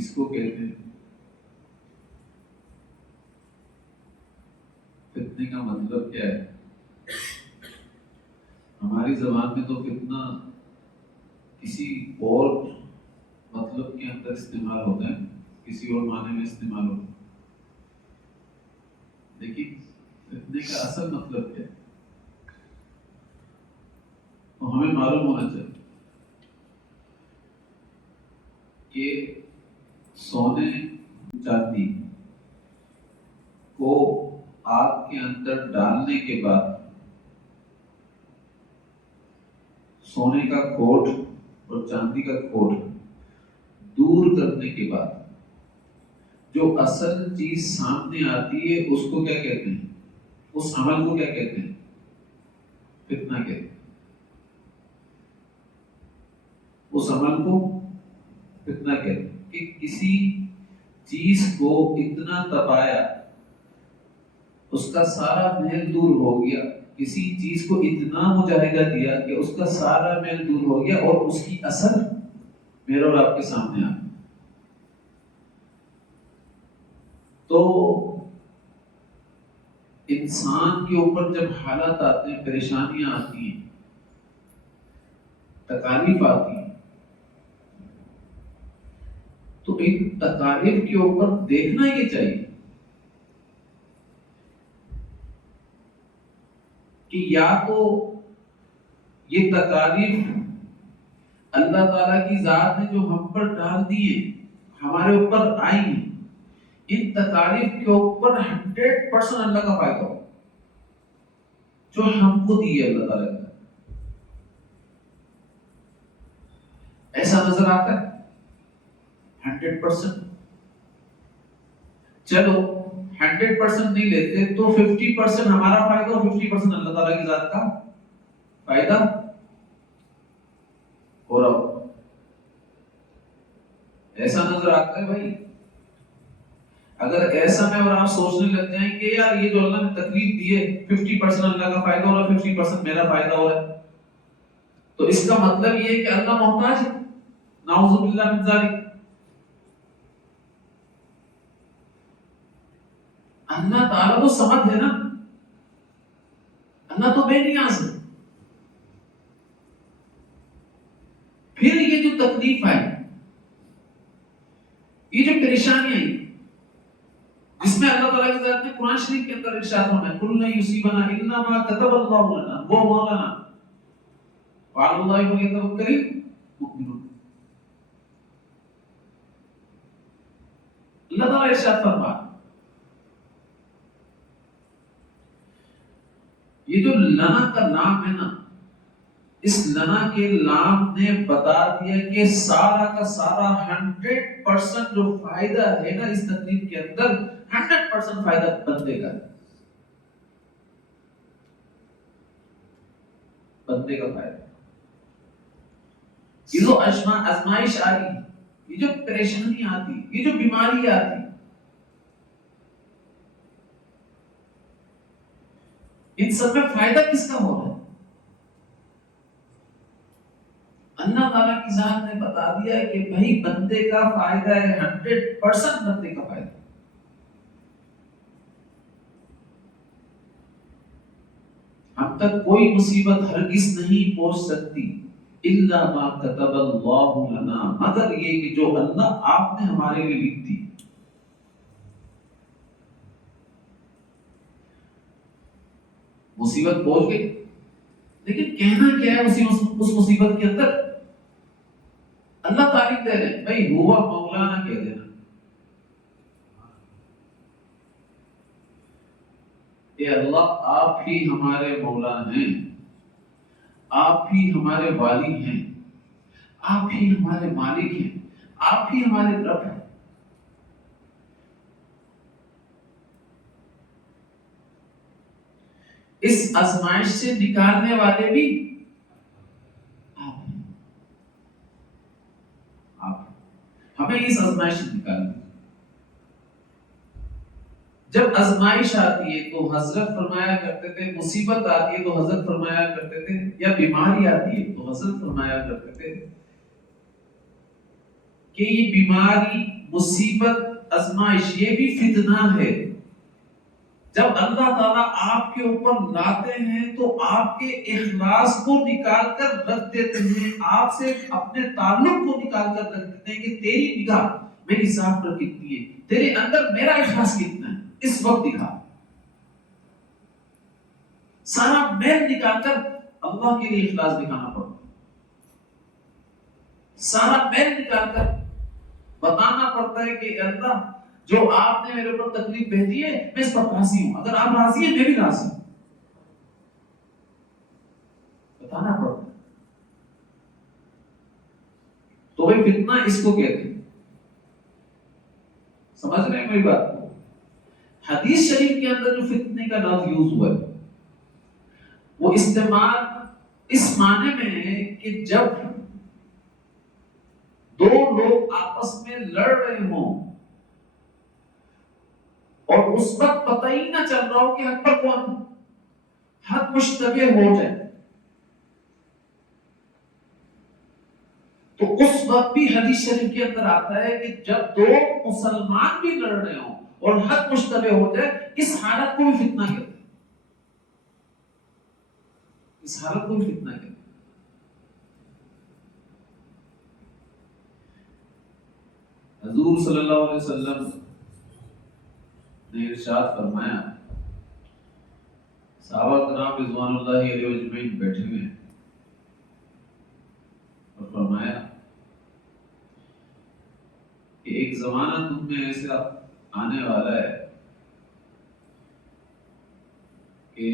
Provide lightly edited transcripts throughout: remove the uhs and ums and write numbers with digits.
کس کو کہتے ہیں؟ فتنے کا مطلب کیا ہے؟ ہماری زبان میں تو فتنہ کسی اور مطلب کے اندر استعمال ہوتا ہے، کسی اور معنی میں استعمال ہوتا ہے، لیکن فتنے کا اصل مطلب کیا ہے تو ہمیں معلوم ہونا چاہیے کہ سونے چاندی کو آگ کے اندر ڈالنے کے بعد سونے کا کھوٹ اور چاندی کا کھوٹ دور کرنے کے بعد جو اصل چیز سامنے آتی ہے اس کو کیا کہتے ہیں؟ اس عمل کو کیا کہتے ہیں؟ فتنہ کہتے ہیں۔ اس عمل کو فتنہ کہتے ہیں کہ کسی چیز کو اتنا تپایا، اس کا سارا میل دور ہو گیا، کسی چیز کو اتنا مجاہدہ دیا کہ اس کا سارا میل دور ہو گیا اور اس کی اثر میرے اور آپ کے سامنے آ گیا۔ تو انسان کے اوپر جب حالات آتے ہیں، پریشانیاں آتی ہیں، تکالیف آتی ہیں، تو ان تکالیف کے اوپر دیکھنا یہ چاہیے کہ یا تو یہ تکالیف اللہ تعالیٰ کی ذات نے جو ہم پر ڈال دیے، ہمارے اوپر آئی ہیں، ان تکالیف کے اوپر 100% اللہ کا فائدہ ہو جو ہم کو دیے اللہ تعالیٰ کا، ایسا نظر آتا ہے 100%۔ چلو 100% نہیں لیتے تو 50% ہمارا فائدہ اور 50% اللہ تعالیٰ کی ذات کا فائدہ ہو رہا ہو، ایسا نظر آتا ہے بھائی۔ اگر ایسا میں اور آپ سوچنے لگ جائیں کہ یار یہ جو اللہ نے تکلیف دی ہے 50% اللہ کا فائدہ ہو رہا ہے 50% میرا فائدہ ہو رہا ہے، تو اس کا مطلب یہ ہے کہ اللہ محتاج ہے، نعوذ باللہ من ذالک۔ اللہ تعالیٰ تو سمجھ ہے نا، اللہ تو بے نیاز ہے۔ پھر یہ جو تکلیف آئی، یہ جو پریشانی آئی، جس میں اللہ تعالیٰ کی ذات نے قرآن شریف کے اندر ارشاد فرمایا کل نہیں یصیبنا الا ما كتب اللہ لنا وہ مولانا وعلى الله فليتوكل المؤمنون۔ اللہ تعالیٰ ارشاد فرمایا، یہ جو لنا کا نام ہے نا، اس لنا کے لام نے بتا دیا کہ سارا کا سارا 100% جو فائدہ ہے نا اس تکلیف کے اندر 100% فائدہ بندے کا ہے، بندے کا فائدہ۔ یہ جو آزمائش آ رہی، یہ جو پریشانی آتی، یہ جو بیماری آتی، ان سب میں فائدہ کس کا ہو رہا ہے؟ اللہ تعالیٰ کی ذات نے بتا دیا ہے کہ بھائی بندے کا فائدہ ہے، 100% بندے کا فائدہ۔ ہم تک کوئی مصیبت ہرگز نہیں پہنچ سکتی الا ما كتب اللہ لنا، مگر یہ کہ جو اللہ آپ نے ہمارے لیے لکھ دی۔ مصیبت پہنچ گئی، لیکن کہنا کیا ہے اس مصیبت کے اندر؟ اللہ تعریف دے رہے بھائی ہوا مولانا کہہ دینا، اے اللہ آپ ہی ہمارے مولا ہیں، آپ ہی ہمارے والی ہیں، آپ ہی ہمارے مالک ہیں، آپ ہی ہمارے رب ہیں۔ اس آزمائش سے نکالنے والے بھی آپ ہیں، آپ ہمیں اس آزمائش سے نکالنا۔ جب آزمائش آتی ہے تو حضرت فرمایا کرتے تھے، مصیبت آتی ہے تو حضرت فرمایا کرتے تھے، یا بیماری آتی ہے تو حضرت فرمایا کرتے تھے کہ یہ بیماری مصیبت آزمائش یہ بھی فتنہ ہے. جب اللہ تعالیٰ آپ کے اوپر لاتے ہیں تو آپ کے اخلاص کو نکال کر رکھ دیتے ہیں, آپ سے اپنے تعلق کو نکال کر رکھ دیتے ہیں کہ تیری نگاہ میری ذات پر کتنی ہے, تیرے اندر میرا اخلاص کتنا ہے, اس وقت دکھا. سارا میل نکال کر اللہ کے لیے اخلاص دکھانا پڑتا, سارا میل نکال کر بتانا پڑتا ہے کہ اللہ جو آپ نے میرے اوپر تکلیف بھیجی ہے میں اس پر راضی ہوں, اگر آپ راضی ہیں میں بھی راضی ہوں, بتانا پڑتا ہے. تو بھائی فتنہ اس کو کہتے ہیں. سمجھ رہے ہیں میری بات کو؟ حدیث شریف کے اندر جو فتنے کا لفظ یوز ہوا ہے وہ استعمال اس معنی میں ہے کہ جب دو لوگ آپس میں لڑ رہے ہوں اور اس وقت پتہ ہی نہ چل رہا ہو کہ حق پر کون, حق مشتبہ ہو جائے, تو اس وقت بھی حدیث شریف کے اندر آتا ہے کہ جب دو مسلمان بھی لڑ رہے ہوں اور حق مشتبہ ہو جائے, اس حالت کو بھی فتنہ کہتے ہیں, اس حالت کو بھی فتنہ کہتے ہیں. حضور صلی اللہ علیہ وسلم نے ارشاد فرمایا, صحابہ کرام رضوان اللہ علیہ اجمعین بیٹھے ہوئے ہیں اور فرمایا کہ ایک زمانہ تم میں ایسا آنے والا ہے کہ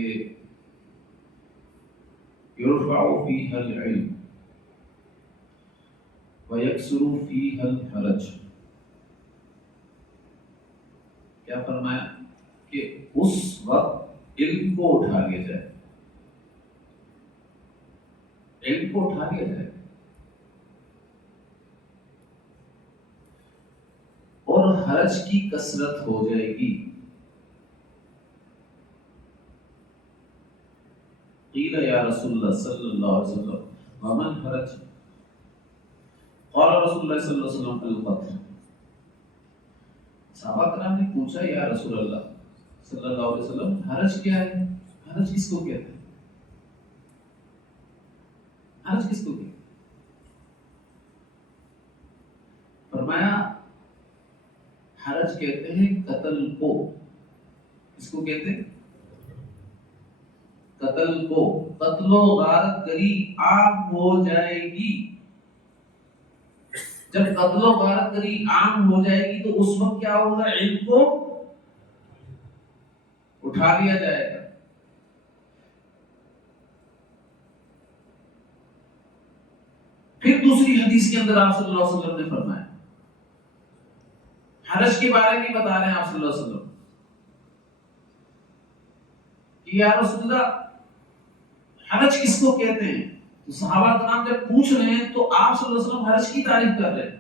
یرفع فیہ العلم ویکثر فیہ الحرج. کیا فرمایا کہ اس وقت علم کو اٹھا لیا جائے, علم کو اٹھا لیا جائے اور حرج کی کثرت ہو جائے گی. قیل یا رسول اللہ صلی اللہ علیہ وسلم ومن حرج, قال رسول اللہ صلی اللہ علیہ وسلم القتل. صحابہ کرام نے پوچھا یا رسول اللہ صلی اللہ علیہ وسلم حرج کیا ہے, حرج کس کو کہتے ہیں, حرج کس کو کہتے ہیں؟ فرمایا حرج کہتے ہیں قتل کو. کس کو کہتے ہیں؟ قتل کو. قتل و غارت گری عام ہو جائے گی. جب قتل و غارت گری عام ہو جائے گی تو اس وقت کیا ہوگا, علم کو اٹھا لیا جائے گا. پھر دوسری حدیث کے اندر آپ صلی اللہ علیہ وسلم نے فرمایا, حرج کے بارے میں بتا رہے ہیں آپ صلی اللہ علیہ وسلم کہ یا رسول اللہ حرج کس کو کہتے ہیں. تو صحابہ کرام جب پوچھ رہے ہیں تو آپ صلی اللہ علیہ وسلم حرج کی تعریف کر رہے ہیں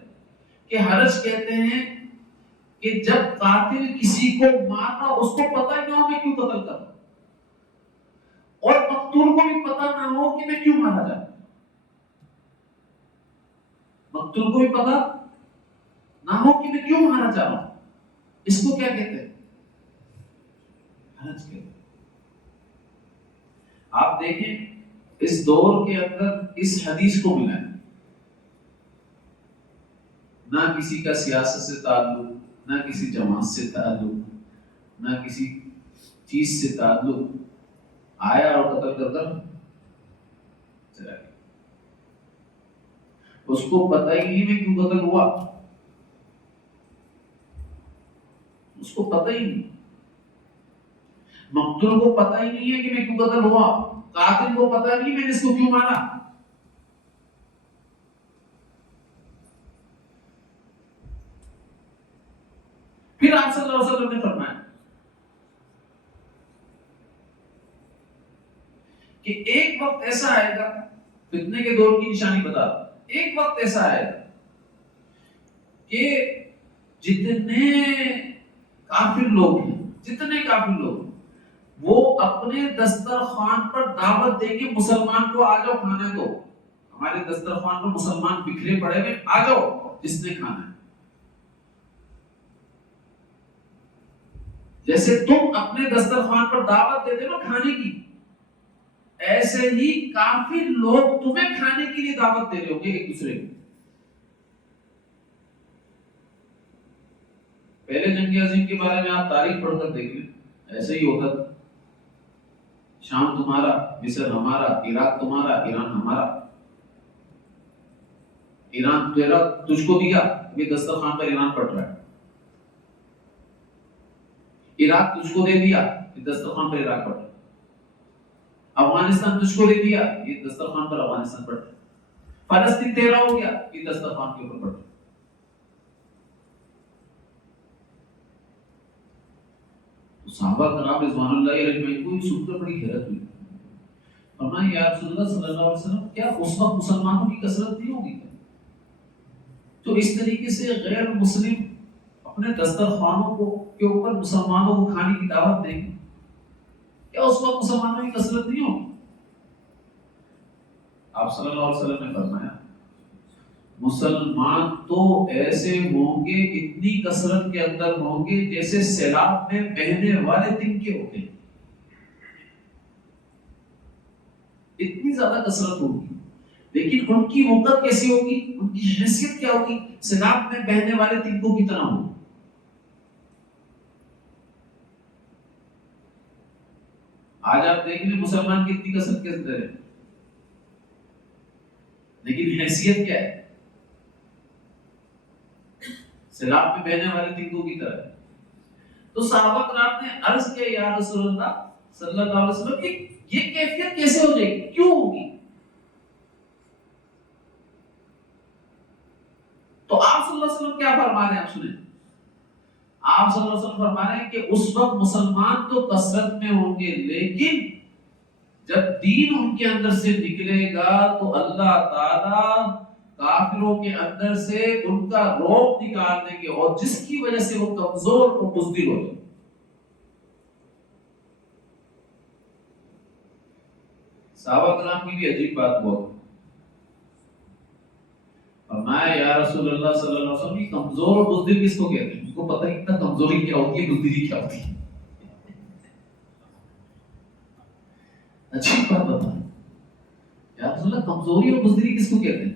کہ حرج کہتے ہیں کہ جب قاتل کسی کو مارنا اس کو پتہ ہی نہ ہو میں کیوں قتل کر رہا ہوں, اور مقتول کو بھی پتہ نہ ہو کہ میں کیوں مارا جا رہا ہوں, مقتول کو بھی پتہ نہ ہو کہ میں کیوں مارا جا رہا ہوں. اس کو کیا کہتے ہیں؟ حرج کہتے ہیں. آپ دیکھیں اس دور کے اندر اس حدیث کو ملا ہے, نہ کسی کا سیاست سے تعلق, نہ کسی جماعت سے تعلق, نہ کسی چیز سے تعلق, آیا اور قتل کر کر چلا گیا. اس کو پتہ ہی نہیں میں کیوں قتل ہوا, اس کو پتہ ہی نہیں. مقتول کو پتہ ہی نہیں ہے کہ میں کیوں قتل ہوا, قاتل کو پتہ نہیں میں نے اس کو کیوں مارا. پھر آپ صلی اللہ علیہ وسلم نے فرمایا کہ ایک وقت ایسا آئے گا, فتنے کے دور کی نشانی بتا رہا ہوں, ایک وقت ایسا آئے گا کہ جتنے کافر لوگ ہیں, جتنے کافر لوگ ہیں وہ اپنے دسترخوان پر دعوت دیں گے مسلمان کو, آ جاؤ کھانے دو, ہمارے دسترخوان پر مسلمان بکھرے پڑے ہوئے, آ جاؤ جس نے کھانا ہے. جیسے تم اپنے دسترخوان پر دعوت دیتے ہو کھانے کی، ایسے ہی کافی لوگ تمہیں کھانے کے لیے دعوت دے رہے ہوں گے ایک دوسرے کی. پہلے جنگ عظیم کے بارے میں آپ تاریخ پڑھ کر دیکھ لیں، ایسے ہی ہوتا تھا. شام تمہارا، مصر ہمارا، عراق تمہارا، ایران ہمارا. ایران تیرا تجھ کو دیا، ابھی دسترخوان پر ایران پڑ رہا ہے. عراق تجھ کو دے دیا، یہ دسترخوان پر عراق پڑ رہا ہے. افغانستان تجھ کو دے دیا، یہ دسترخوان پر افغانستان پڑ رہا ہے. فلسطین تیرا ہو گیا، یہ دسترخوان کے اوپر پڑ رہا ہے. صحابہ کرام رضوان اللہ علیہ اجمعین کو یہ سن کر بڑی حیرت ہوئی. فرمایا یا رسول اللہ صلی اللہ علیہ وسلم، کیا اس وقت مسلمانوں کی کثرت نہیں ہوگی تو اس طریقے سے غیر مسلم اپنے دسترخوانوں کو کے اوپر مسلمانوں کو کھانے کی دعوت دیں گے؟ کیا اس وقت مسلمانوں کی کثرت نہیں ہوگی؟ آپ صلی اللہ علیہ وسلم نے فرمایا مسلمان تو ایسے ہوں گے، اتنی کثرت کے اندر ہوں گے جیسے سیلاب میں بہنے والے تنکے ہوتے ہیں، اتنی زیادہ کثرت ہوگی. لیکن ان کی موقع کیسی ہوگی، ان کی حیثیت کیا ہوگی؟ سیلاب میں بہنے والے تنکوں کی طرح ہوگی. آج آپ دیکھ لیں مسلمان کتنی کثرت کے اندر ہے، لیکن حیثیت کیا ہے؟ سیلاب میں بہنے والے تنکوں کی طرح. تو صحابہ کرام نے عرض کیا یا رسول اللہ صلی اللہ علیہ وسلم کہ یہ کیفیت کیسے ہو جائے گی، کیوں ہوگی؟ تو آپ صلی اللہ علیہ وسلم کیا فرما رہے ہیں، آپ سنیں. آپ صلی اللہ علیہ وسلم فرما رہے ہیں کہ اس وقت مسلمان تو کثرت میں ہوں گے، لیکن جب دین ان کے اندر سے نکلے گا تو اللہ تعالی کافروں کے اندر سے ان کا روب نکال دیں گے، اور جس کی وجہ سے وہ کمزور اور بزدل ہو جائیں. صحابہ کرام کی بھی عجیب بات بہت. فرمایا یا رسول اللہ صلی اللہ علیہ وسلم کی کمزور اور بزدل کس کو کہتے ہیں؟ ان کو پتہ ہی نہیں کمزوری کیا ہوتی ہے، بزدلی کیا ہوتی ہے. اچھی بات بتا یا رسول اللہ کمزوری اور بزدلی کس کو کہتے ہیں؟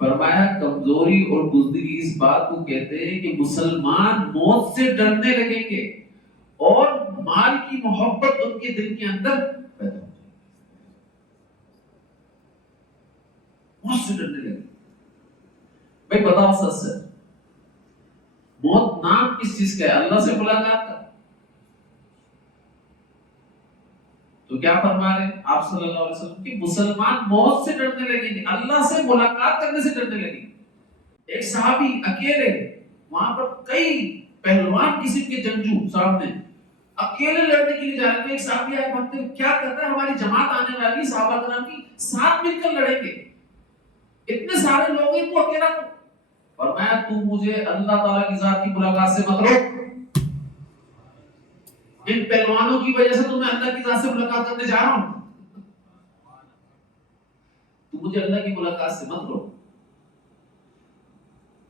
فرمایا کمزوری اور بزدلی اس بات کو کہتے ہیں کہ مسلمان موت سے ڈرنے لگیں گے اور مال کی محبت ان کے دل کے اندر پیدا ہو جائے. موت سے ڈرنے لگیں. بھائی بتاؤ سچ سے، موت نام کس چیز کا ہے؟ اللہ سے ملاقات کا. تو کیا فرما رہے ہیں آپ صلی اللہ علیہ وسلم کہ مسلمان موت سے ڈرنے لگیں گے، اللہ سے ملاقات کرنے سے ڈرنے لگیں گے. ایک صحابی اکیلے، وہاں پر کئی پہلوان قسم کے جنگجو سامنے اکیلے لڑنے کے لیے جا رہے تھے. ایک صحابی آئے بھگتے کیا کر رہے ہیں، ہماری جماعت آنے والی صحابہ کرام کی، ساتھ مل کر لڑیں گے، اتنے سارے لوگ ہیں تو اکیلا. فرمایا تو مجھے اللہ تعالیٰ کی ذات کی ملاقات سے مت روک، ان پہلوانوں کی وجہ سے تو میں اللہ کی ذات سے ملاقات کرنے جا رہا ہوں، تو مجھے اللہ کی ملاقات سے مت روک.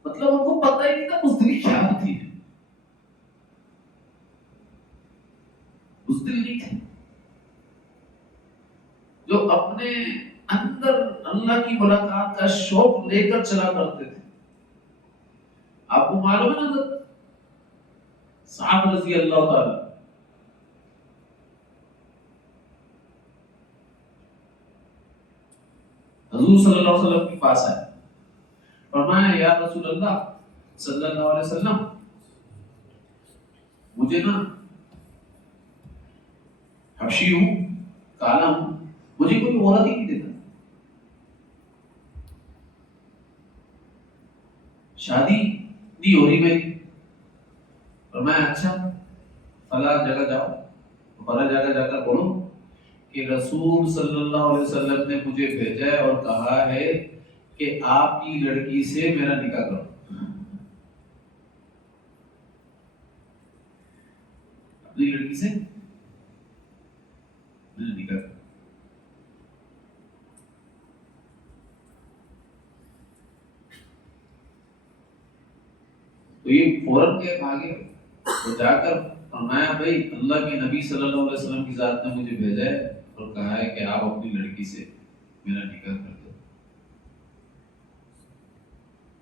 مطلب ان کو پتہ ہی نہیں تھا بزدلی کیا ہوتی ہے. بزدل نہیں تھے، جو اپنے اندر اللہ کی ملاقات کا شوق لے کر چلا کرتے تھے. آپ کو معلوم ہے نا حضرت صاحب رضی اللہ تعالی حضور صلی اللہ علیہ وسلم کے پاس آئے. فرمایا یا رسول اللہ صلی اللہ علیہ وسلم مجھے نا حبشی ہوں، کالا ہوں، مجھے کوئی عورت ہی نہیں دیتا، شادی نہیں ہو رہی میری. فرمایا اچھا فلاں جگہ جاؤ، فلاں جگہ جا کر بولو کہ رسول صلی اللہ علیہ وسلم نے مجھے بھیجا ہے اور کہا ہے کہ آپ کی لڑکی سے میرا نکاح کرو. اپنی لڑکی سے میرا نکاح کرو. تو یہ فوراً کے بھاگے تو جا کر فرمایا بھائی اللہ کے نبی صلی اللہ علیہ وسلم کی ذات نے مجھے بھیجا ہے اور کہا ہے کہ آپ اپنی لڑکی سے میرا نکاح کر دو.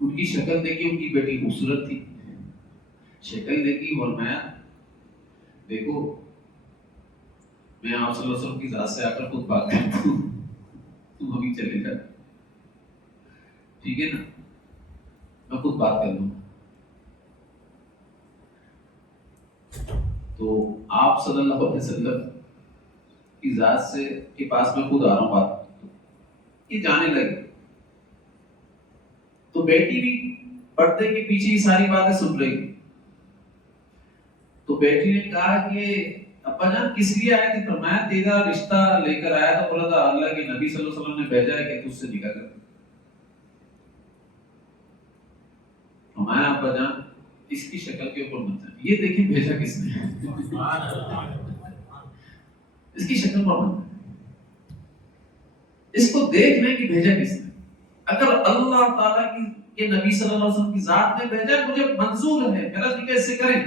ان کی شکل دیکھی، ان کی بیٹی خوبصورت تھی، شکل دیکھی اور میں دیکھو میں آپ صلی اللہ علیہ وسلم کی ذات سے آ کر خود بات کرتا ہوں، تم ابھی چلے جا، ٹھیک ہے نا، میں خود بات کر لوں. تو آپ صلی اللہ علیہ وسلم کی ذات سے کے پاس میں خود آ رہا ہوں بات، یہ جانے لگے. تو بیٹی بھی پردے کے پیچھے یہ ساری باتیں سن رہی. تو بیٹی نے کہا کہ ابا جان کس لیے آئے تھے؟ فرمایا تیرا رشتہ لے کر آیا تھا، بولا تھا اللہ کے نبی صلی اللہ علیہ وسلم نے بھیجا ہے کہ تجھ سے نکاح کر. فرمایا ابا جان اس کی شکل کے اوپر مت جائیں، یہ دیکھیں بھیجا کس نے، اس کی شکل پر مت جائیں، اس کو دیکھ لیں کہ بھیجا کس نے. اگر اللہ تعالیٰ کی کے نبی صلی اللہ علیہ وسلم کی ذات نے بھیجا مجھے منظور ہے، میرا نکاح اس سے کریں.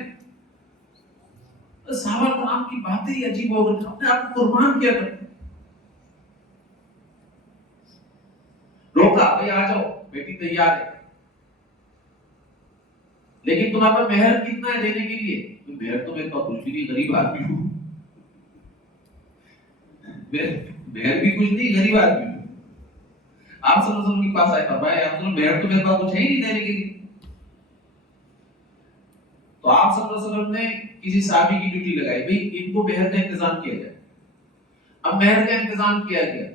صحابہ کرام کی باتیں ہی عجیب ہو گئی، اپنے آپ کو قربان کیا کرتے. روکا بھائی آ جاؤ بیٹی تیار ہے، لیکن تمہارے پاس مہر کتنا ہے دینے کے لیے؟ مہر تو میرے پاس کچھ بھی نہیں، غریب آدمی ہوں. مہر بھی کچھ نہیں، غریب آدمی ہوں. آپ صلی اللہ علیہ وسلم کے پاس آئے فرمایا یا رسول اللہ مہر تو میرے پاس کچھ ہے ہی نہیں دینے کے لیے. تو آپ صلی اللہ علیہ وسلم نے کسی صحابی کی ڈیوٹی لگائی، بھئی ان کو مہر کا انتظام کیا جائے. اب مہر کا انتظام کیا گیا،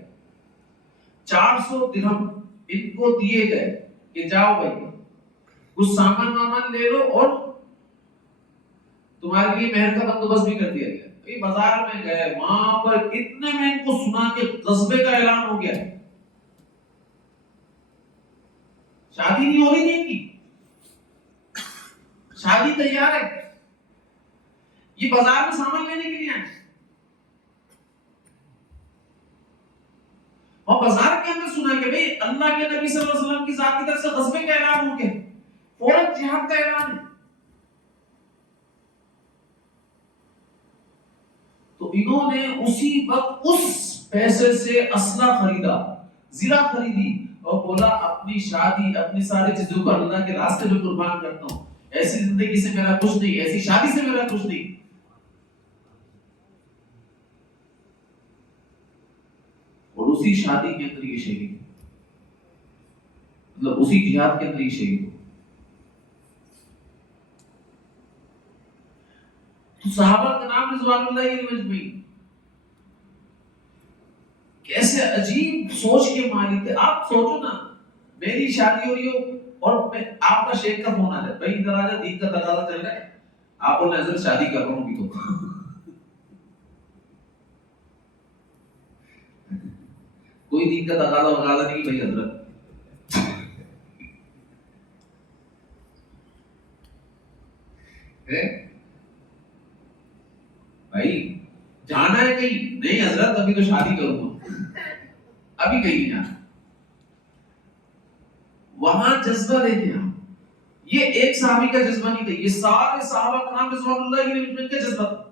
400 درہم ان کو دیے گئے کہ جاؤ بھائی کچھ سامان لے لو اور تمہارے لیے مہر کا بندوبست بھی کر دیا گیا. بازار میں گئے، وہاں پر اتنے میں ان کو سنا کہ غصبے کا اعلان ہو گیا، شادی نہیں ہو رہی تھی ان کی، شادی تیار ہے، یہ بازار میں سامان لینے کے لیے آئے. اور بازار کے اندر سنا کہ بھئی اللہ کے نبی صلی اللہ علیہ وسلم کی ذات کی طرف سے غصبے کا اعلان ہو گیا، فوراً جہاد کا اعلان ہے. تو انہوں نے اسی وقت اس پیسے سے اسلحہ خریدا، زرہ خریدی اور بولا اپنی شادی اپنی ساری چیزوں کو اللہ کے راستے میں قربان کرتا ہوں، ایسی زندگی سے میرا کچھ نہیں، ایسی شادی سے میرا کچھ نہیں. اور اسی شادی کے اندر یہ شہید، مطلب اسی جہاد کے اندر یہ شہید. تو صحابہ کا نام رضوان اللہ علیہ مجمعین کیسے عجیب سوچ کے مالک تھے. آپ سوچو نا میری شادی ہو رہی ہو اور میں آپ کا شیخ کا فون آ جائے، بھائی ادھر آ جا، دین کا تقاضا چل رہا ہے، آپ بولے حضرت شادی کر رہا ہوں ابھی تو. کوئی دین کا تقاضا وغیرہ نہیں بھائی حضرت، بھائی جانا ہے کہیں؟ نہیں حضرت ابھی تو شادی کروں گا، ابھی کہیں نہیں جانا. وہاں جذبہ دیکھیں آپ، یہ ایک صحابی کا جذبہ نہیں تھا، یہ سارے صحابہ کا نام رضوان اللہ علیہ کا جذبہ تھا.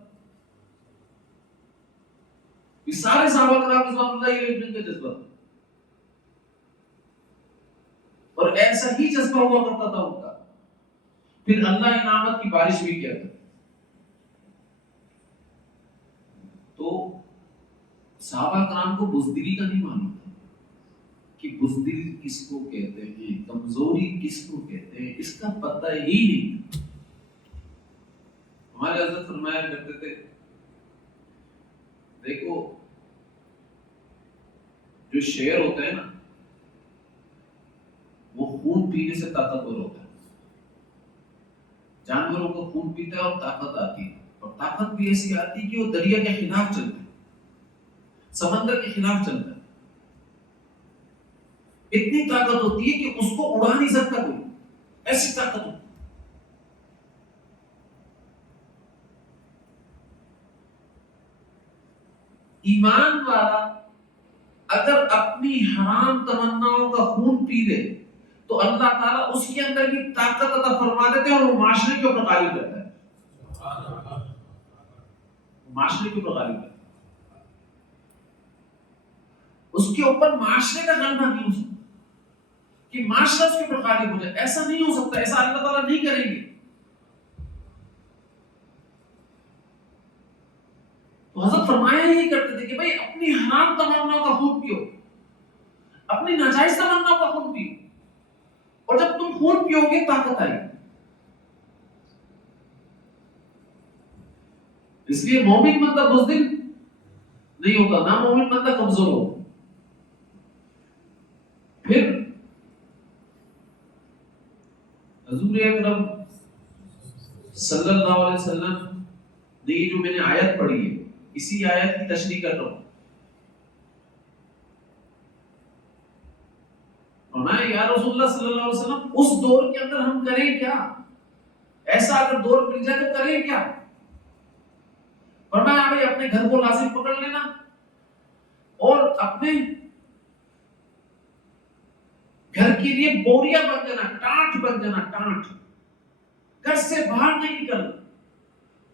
یہ سارے صحابہ کا نام رضوان اللہ علیہ کا جذبہ تھا. اور ایسا ہی جذبہ ہوا کرتا تھا ان کا. پھر اللہ انعامت کی بارش بھی کیا تھا. تو صحابہ کرام کو بزدلی کا نہیں معلوم تھا کہ بزدل کس کو کہتے ہیں، کمزوری کس کو کہتے ہیں، اس کا پتہ ہی نہیں تھا. ہمارے حضرت فرمایا کرتے تھے دیکھو جو شیر ہوتا ہے نا وہ خون پینے سے طاقتور ہوتا ہے. جانوروں کو خون پیتا ہے اور طاقت آتی ہے، اور طاقت بھی ایسی آتی ہے کہ وہ دریا کے خلاف چلتا ہے، سمندر کے خلاف چلتا ہے. اتنی طاقت ہوتی ہے کہ اس کو اڑا نہیں سکتا کوئی، ایسی طاقت ہوتی ہے. ایمان والا اگر اپنی حرام تمناؤں کا خون پی لے تو اللہ تعالیٰ اس کے اندر بھی طاقت عطا فرما دیتے ہیں اور وہ معاشرے کے اوپر غالب رہتا ہے، معاشرے کے اوپر غالب رہتا ہے، اس کے اوپر معاشرے کا غلبہ نہیں ہو سکتا کہ معاشرہ اس کے اوپر غالب ہو جائے، ایسا نہیں ہو سکتا، ایسا اللہ تعالیٰ نہیں کریں گے۔ تو حضرت فرمایا ہی کرتے تھے کہ بھائی اپنی حرام تمناؤں کا خون پیو، اپنی ناجائز تمناؤں کا خون پیو، اور جب تم خون پیو گے طاقت آئے گی۔ اس لیے مومن بندہ بزدل نہیں ہوتا، نہ مومن بندہ کمزور ہوتا۔ پھر حضور اکرم صلی اللہ علیہ وسلم نے جو میں نے آیت پڑھی ہے، اسی آیت کی تشریح کر رہا ہوں۔ فرمایا یا رسول اللہ صلی اللہ علیہ وسلم اس دور کے اندر ہم کریں کیا؟ ایسا اگر دور مل جائے تو کریں کیا؟ فرمایا بھائی اپنے گھر کو لازم پکڑ لینا اور اپنے گھر کے لیے بوریا بن جانا، ٹانٹ بن جانا، ٹانٹ، گھر سے باہر نہیں نکلنا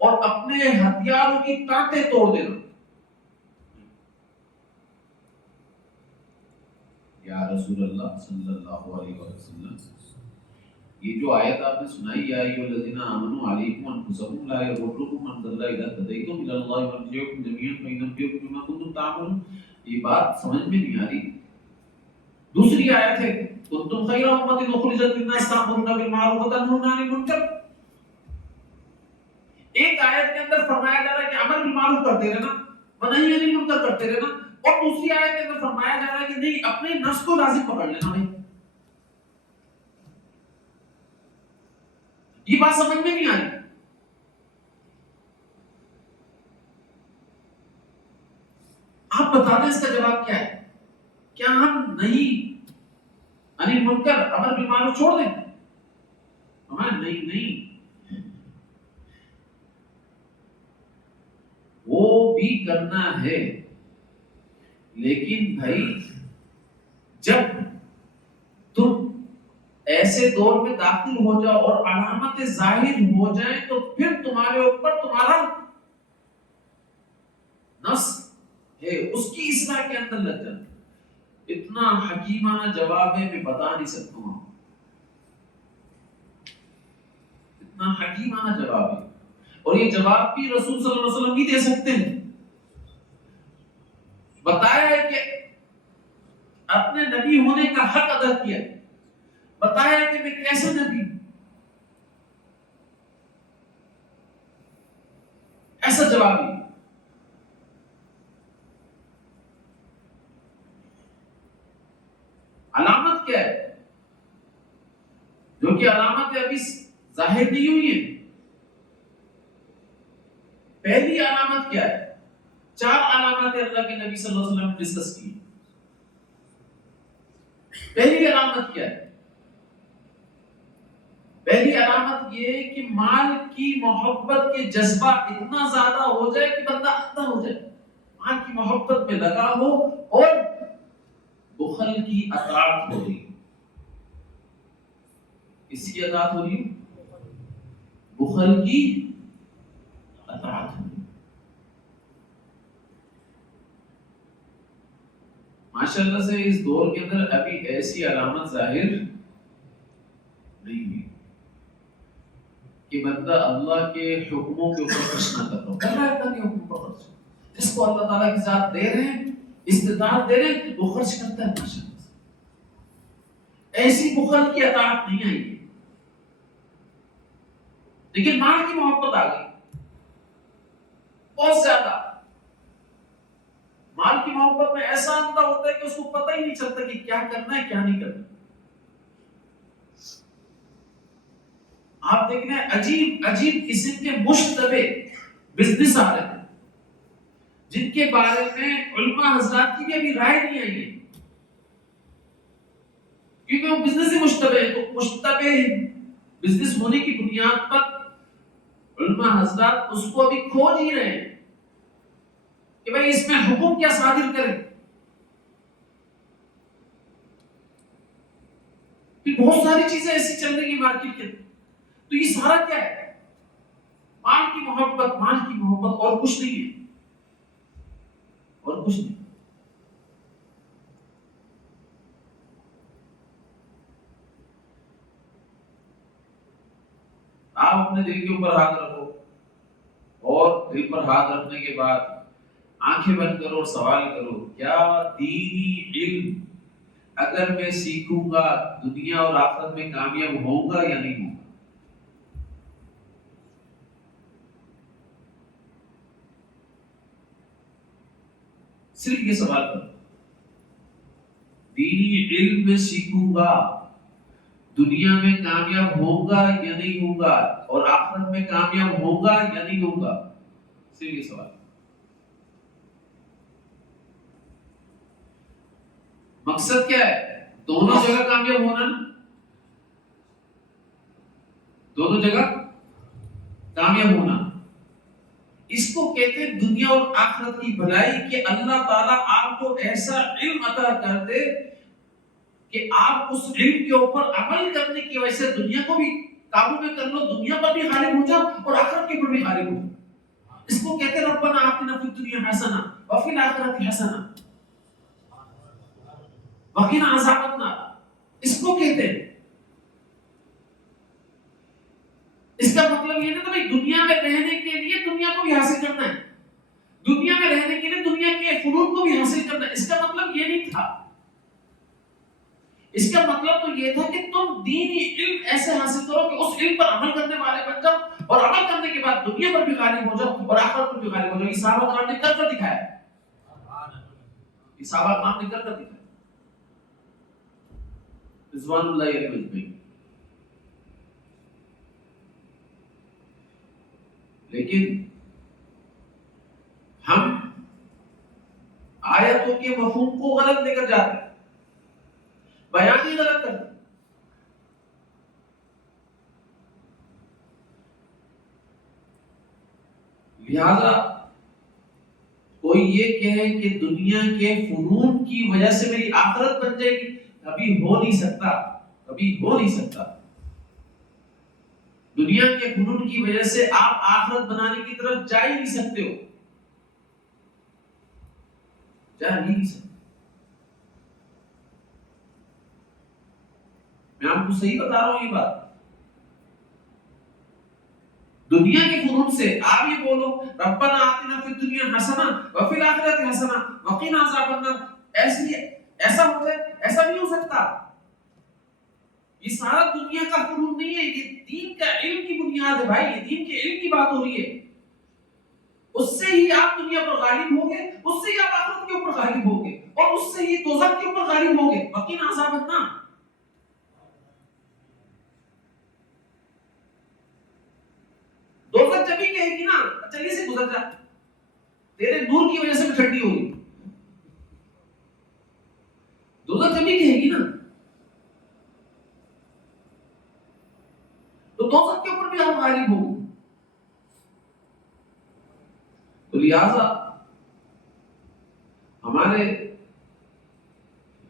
اور اپنے ہتھیاروں کی ٹانٹیں توڑ دینا۔ یا رسول اللہ صلی اللہ علیہ وسلم یہ جو آیت آپ نے سنائی، یا ایھا الذین آمنوا علیکم انفسکم لا یضرکم من ضل اذا اهتدیتم الی اللہ مرجعکم جمیعا فینبئکم بما کنتم تعملون، یہ بات سمجھ میں نہیں آ رہی۔ دوسری آیت ہے کنتم خیر امۃ اخرجت للناس تأمرون بالمعروف وتنہون عن المنکر۔ ایک آیت کے اندر فرمایا جا رہا ہے کہ امر بالمعروف کرتے رہنا، نہی عن المنکر کرتے رہنا، اور دوسری آیت کے اندر فرمایا جا رہا ہے کہ نہیں اپنے نفس کو لازم پکڑ لینا۔ بھائی یہ بات سمجھ میں نہیں آئی۔ آپ بتا دیں اس کا جواب کیا ہے؟ کیا ہم نہیں انل منکر امر بالمعروف چھوڑ دیں؟ ہمارا نہیں، وہ بھی کرنا ہے، لیکن بھائی جب تم ایسے دور میں داخل ہو جاؤ اور علامت ظاہر ہو جائیں تو پھر تمہارے اوپر تمہارا نفس ہے اس کی اصلاح کے اندر لگ جانا۔ اتنا حکیمانہ جواب ہے میں بتا نہیں سکتا ہوں، اتنا حکیمانہ جواب ہے، اور یہ جواب بھی رسول صلی اللہ علیہ وسلم ہی دے سکتے ہیں۔ بتایا ہے کہ اپنے نبی ہونے کا حق ادا کیا، بتایا کہ میں کیسے نبی ہوں، ایسا جواب ہی۔ علامت کیا ہے؟ جو کہ علامت ابھی ظاہر نہیں ہوئی ہے۔ پہلی علامت کیا ہے؟ 4 علامات اللہ کے نبی صلی اللہ علیہ وسلم نے ڈسکس کی۔ پہلی علامت کیا ہے؟ پہلی علامت یہ کہ مال کی محبت کے جذبہ اتنا زیادہ ہو جائے کہ بندہ اندھا ہو جائے، مال کی محبت میں لگا ہو اور بخل کی اطاعت ہو رہی، کس کی اطاعت ہو رہی؟ بخل کی اطاعت ہو رہی۔ ماشاءاللہ سے اس دور کے اندر ابھی ایسی علامت ظاہر نہیں ہوئی کہ بندہ اللہ کے حکموں کے اوپر خرچ نہ کر رہا ہے اللہ کے حکم پر خرچ، جس کو اللہ تعالیٰ کی ذات دے رہے ہیں، استطاعت دے رہے ہیں، وہ خرچ کرتا ہے ماشاءاللہ سے۔ ایسی بخل کی اطاعت نہیں آئی، لیکن مال کی محبت آ گئی بہت زیادہ۔ مال کی محبت میں ایسا اندھا ہوتا ہے کہ اس کو پتہ ہی نہیں چلتا کہ کیا کرنا ہے کیا نہیں کرنا۔ آپ دیکھیں عجیب عجیب قسم کے مشتبہ بزنس آ رہے ہیں جن کے بارے میں علماء حضرات کی بھی ابھی رائے نہیں آئی ہے، کیونکہ وہ بزنس ہی مشتبہ ہے۔ تو مشتبہ بزنس ہونے کی بنیاد پر علماء حضرات اس کو ابھی کھوج ہی رہے ہیں کہ بھئی اس میں حکم کیا صادر کریں۔ پھر بہت ساری چیزیں ایسی چل رہی ہیں مارکیٹ کے اندر. تو یہ سارا کیا ہے؟ مال کی محبت، مال کی محبت، اور کچھ نہیں ہے، اور کچھ نہیں. آپ اپنے دل کے اوپر ہاتھ رکھو، اور دل پر ہاتھ رکھنے کے بعد آنکھیں بند کرو اور سوال کرو، کیا دینی علم اگر میں سیکھوں گا دنیا اور آخرت میں کامیاب ہوں گا یا نہیں ہوں گا؟ صرف یہ سوال کرو، دینی علم میں سیکھوں گا دنیا میں کامیاب ہوگا یا نہیں ہوگا، اور آخرت میں کامیاب ہوگا یا نہیں ہوگا؟ صرف یہ سوال. مقصد کیا ہے؟ دونوں جگہ کامیاب ہونا نا، دونوں جگہ کامیاب ہونا. اس کو کہتے ہیں دنیا اور آخرت کی بھلائی، کہ اللہ تعالیٰ آپ کو ایسا علم عطا کر دے کہ آپ اس علم کے اوپر عمل کرنے کی وجہ سے دنیا کو بھی قابو میں کر لو، دنیا پر بھی غالب ہو جاؤ اور آخرت کے اوپر بھی غالب ہو جاؤ. اس کو کہتے ہیں ربنا آتنا فی الدنیا حسنہ وفی الآخرۃ حسنہ وقنا عذاب النار. اس کو کہتے ہیں. اس کا مطلب یہ نہیں کہ دنیا میں رہنے کے لیے دنیا کو بھی حاصل کرنا ہے، دنیا میں رہنے کے لیے دنیا کے فنون کو بھی حاصل کرنا ہے. اس کا مطلب یہ نہیں تھا. اس کا مطلب تو یہ تھا کہ تم دینی علم ایسے حاصل کرو کہ اس علم پر عمل کرنے والے بن جاؤ، اور عمل کرنے کے بعد دنیا پر بھی غالب ہو جاؤ اور آخرت پر بھی غالب ہو جاؤ. یہ صحابہ کرام نے کر دکھایا. یہ صحابہ کرام نے کر دکھایا رضوان اللہ علیہ اجمعین. لیکن ہم آیتوں کے مفہوم کو غلط لے کر جاتے ہیں، بیان ہی غلط کرتے ہیں. لہذا کوئی یہ کہے کہ دنیا کے فنون کی وجہ سے میری آخرت بن جائے گی، کبھی ہو نہیں سکتا، کبھی ہو نہیں سکتا. دنیا کے فنون کی وجہ سے آپ آخرت بنانے کی طرف جا ہی نہیں سکتے ہو، جا ہی نہیں سکتے. میں آپ کو صحیح بتا رہا ہوں یہ بات. دنیا کے فنون سے آپ یہ بولو ربنا آتنا فی الدنیا حسنہ وفی الآخرۃ حسنہ وقنا عذاب النار، ایسا ہوتا ہے؟ ایسا نہیں ہو سکتا. یہ سارا دنیا کا فنون نہیں ہے، یہ دین کا علم کی بنیاد ہے بھائی. یہ دین کے علم کی بات ہو رہی ہے. اس سے ہی آپ دنیا پر غالب ہوگے، اس سے ہی آپ آخرت کے اوپر غالب ہوگے، اور اس سے ہی دوزخ کے اوپر غالب ہوگے. وقنا عذاب النار. دوزخ جب ہی کہے گی نا چلیے سے گزر جا، تیرے نور کی وجہ سے میں ٹھنڈی ہو رہی. دوزخ جب ہی کہے گی نا، تو دوزخ کے اوپر بھی آپ غالب ہوں. تو لہذا ہمارے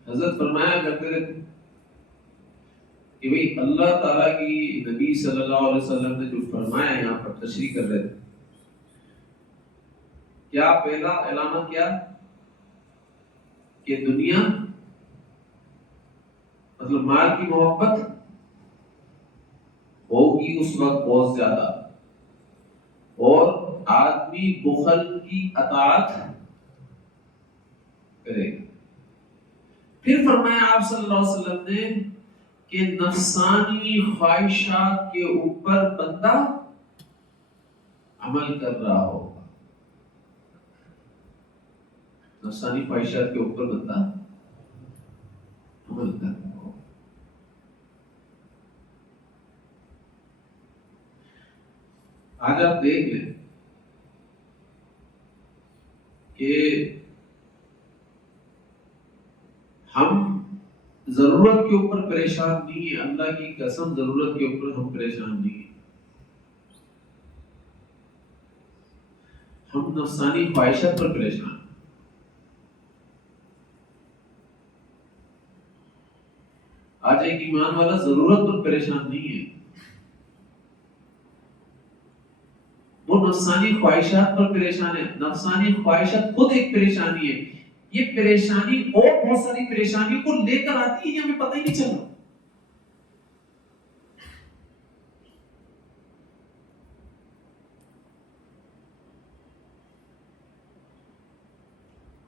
حضرت فرمایا کرتے تھے کہ بھئی اللہ تعالیٰ کی نبی صلی اللہ علیہ وسلم نے جو فرمایا یہاں پر تشریح کر رہے تھے، کیا پہلا علامت کیا کہ دنیا مطلب مال کی محبت ہوگی اس وقت بہت زیادہ، اور آدمی بخل کی اطاعت کرے گا. پھر فرمایا آپ صلی اللہ علیہ وسلم نے کہ نفسانی خواہشات کے اوپر بندہ عمل کر رہا ہوگا. نفسانی خواہشات کے اوپر بندہ عمل کر رہا ہوگا. آج آپ دیکھ لیں کہ ہم ضرورت کے اوپر پریشان نہیں ہیں. اللہ کی قسم ضرورت کے اوپر ہم پریشان نہیں ہیں. ہم نفسانی خواہشات پر پریشان ہیں. آج ایک ایمان والا ضرورت پر پریشان نہیں ہے، وہ نفسانی خواہشات پر پریشان ہے. نفسانی خواہشات خود ایک پریشانی ہے. یہ پریشانی اور بہت ساری پریشانیوں کو لے کر آتی ہے، ہمیں پتہ ہی نہیں چل رہا.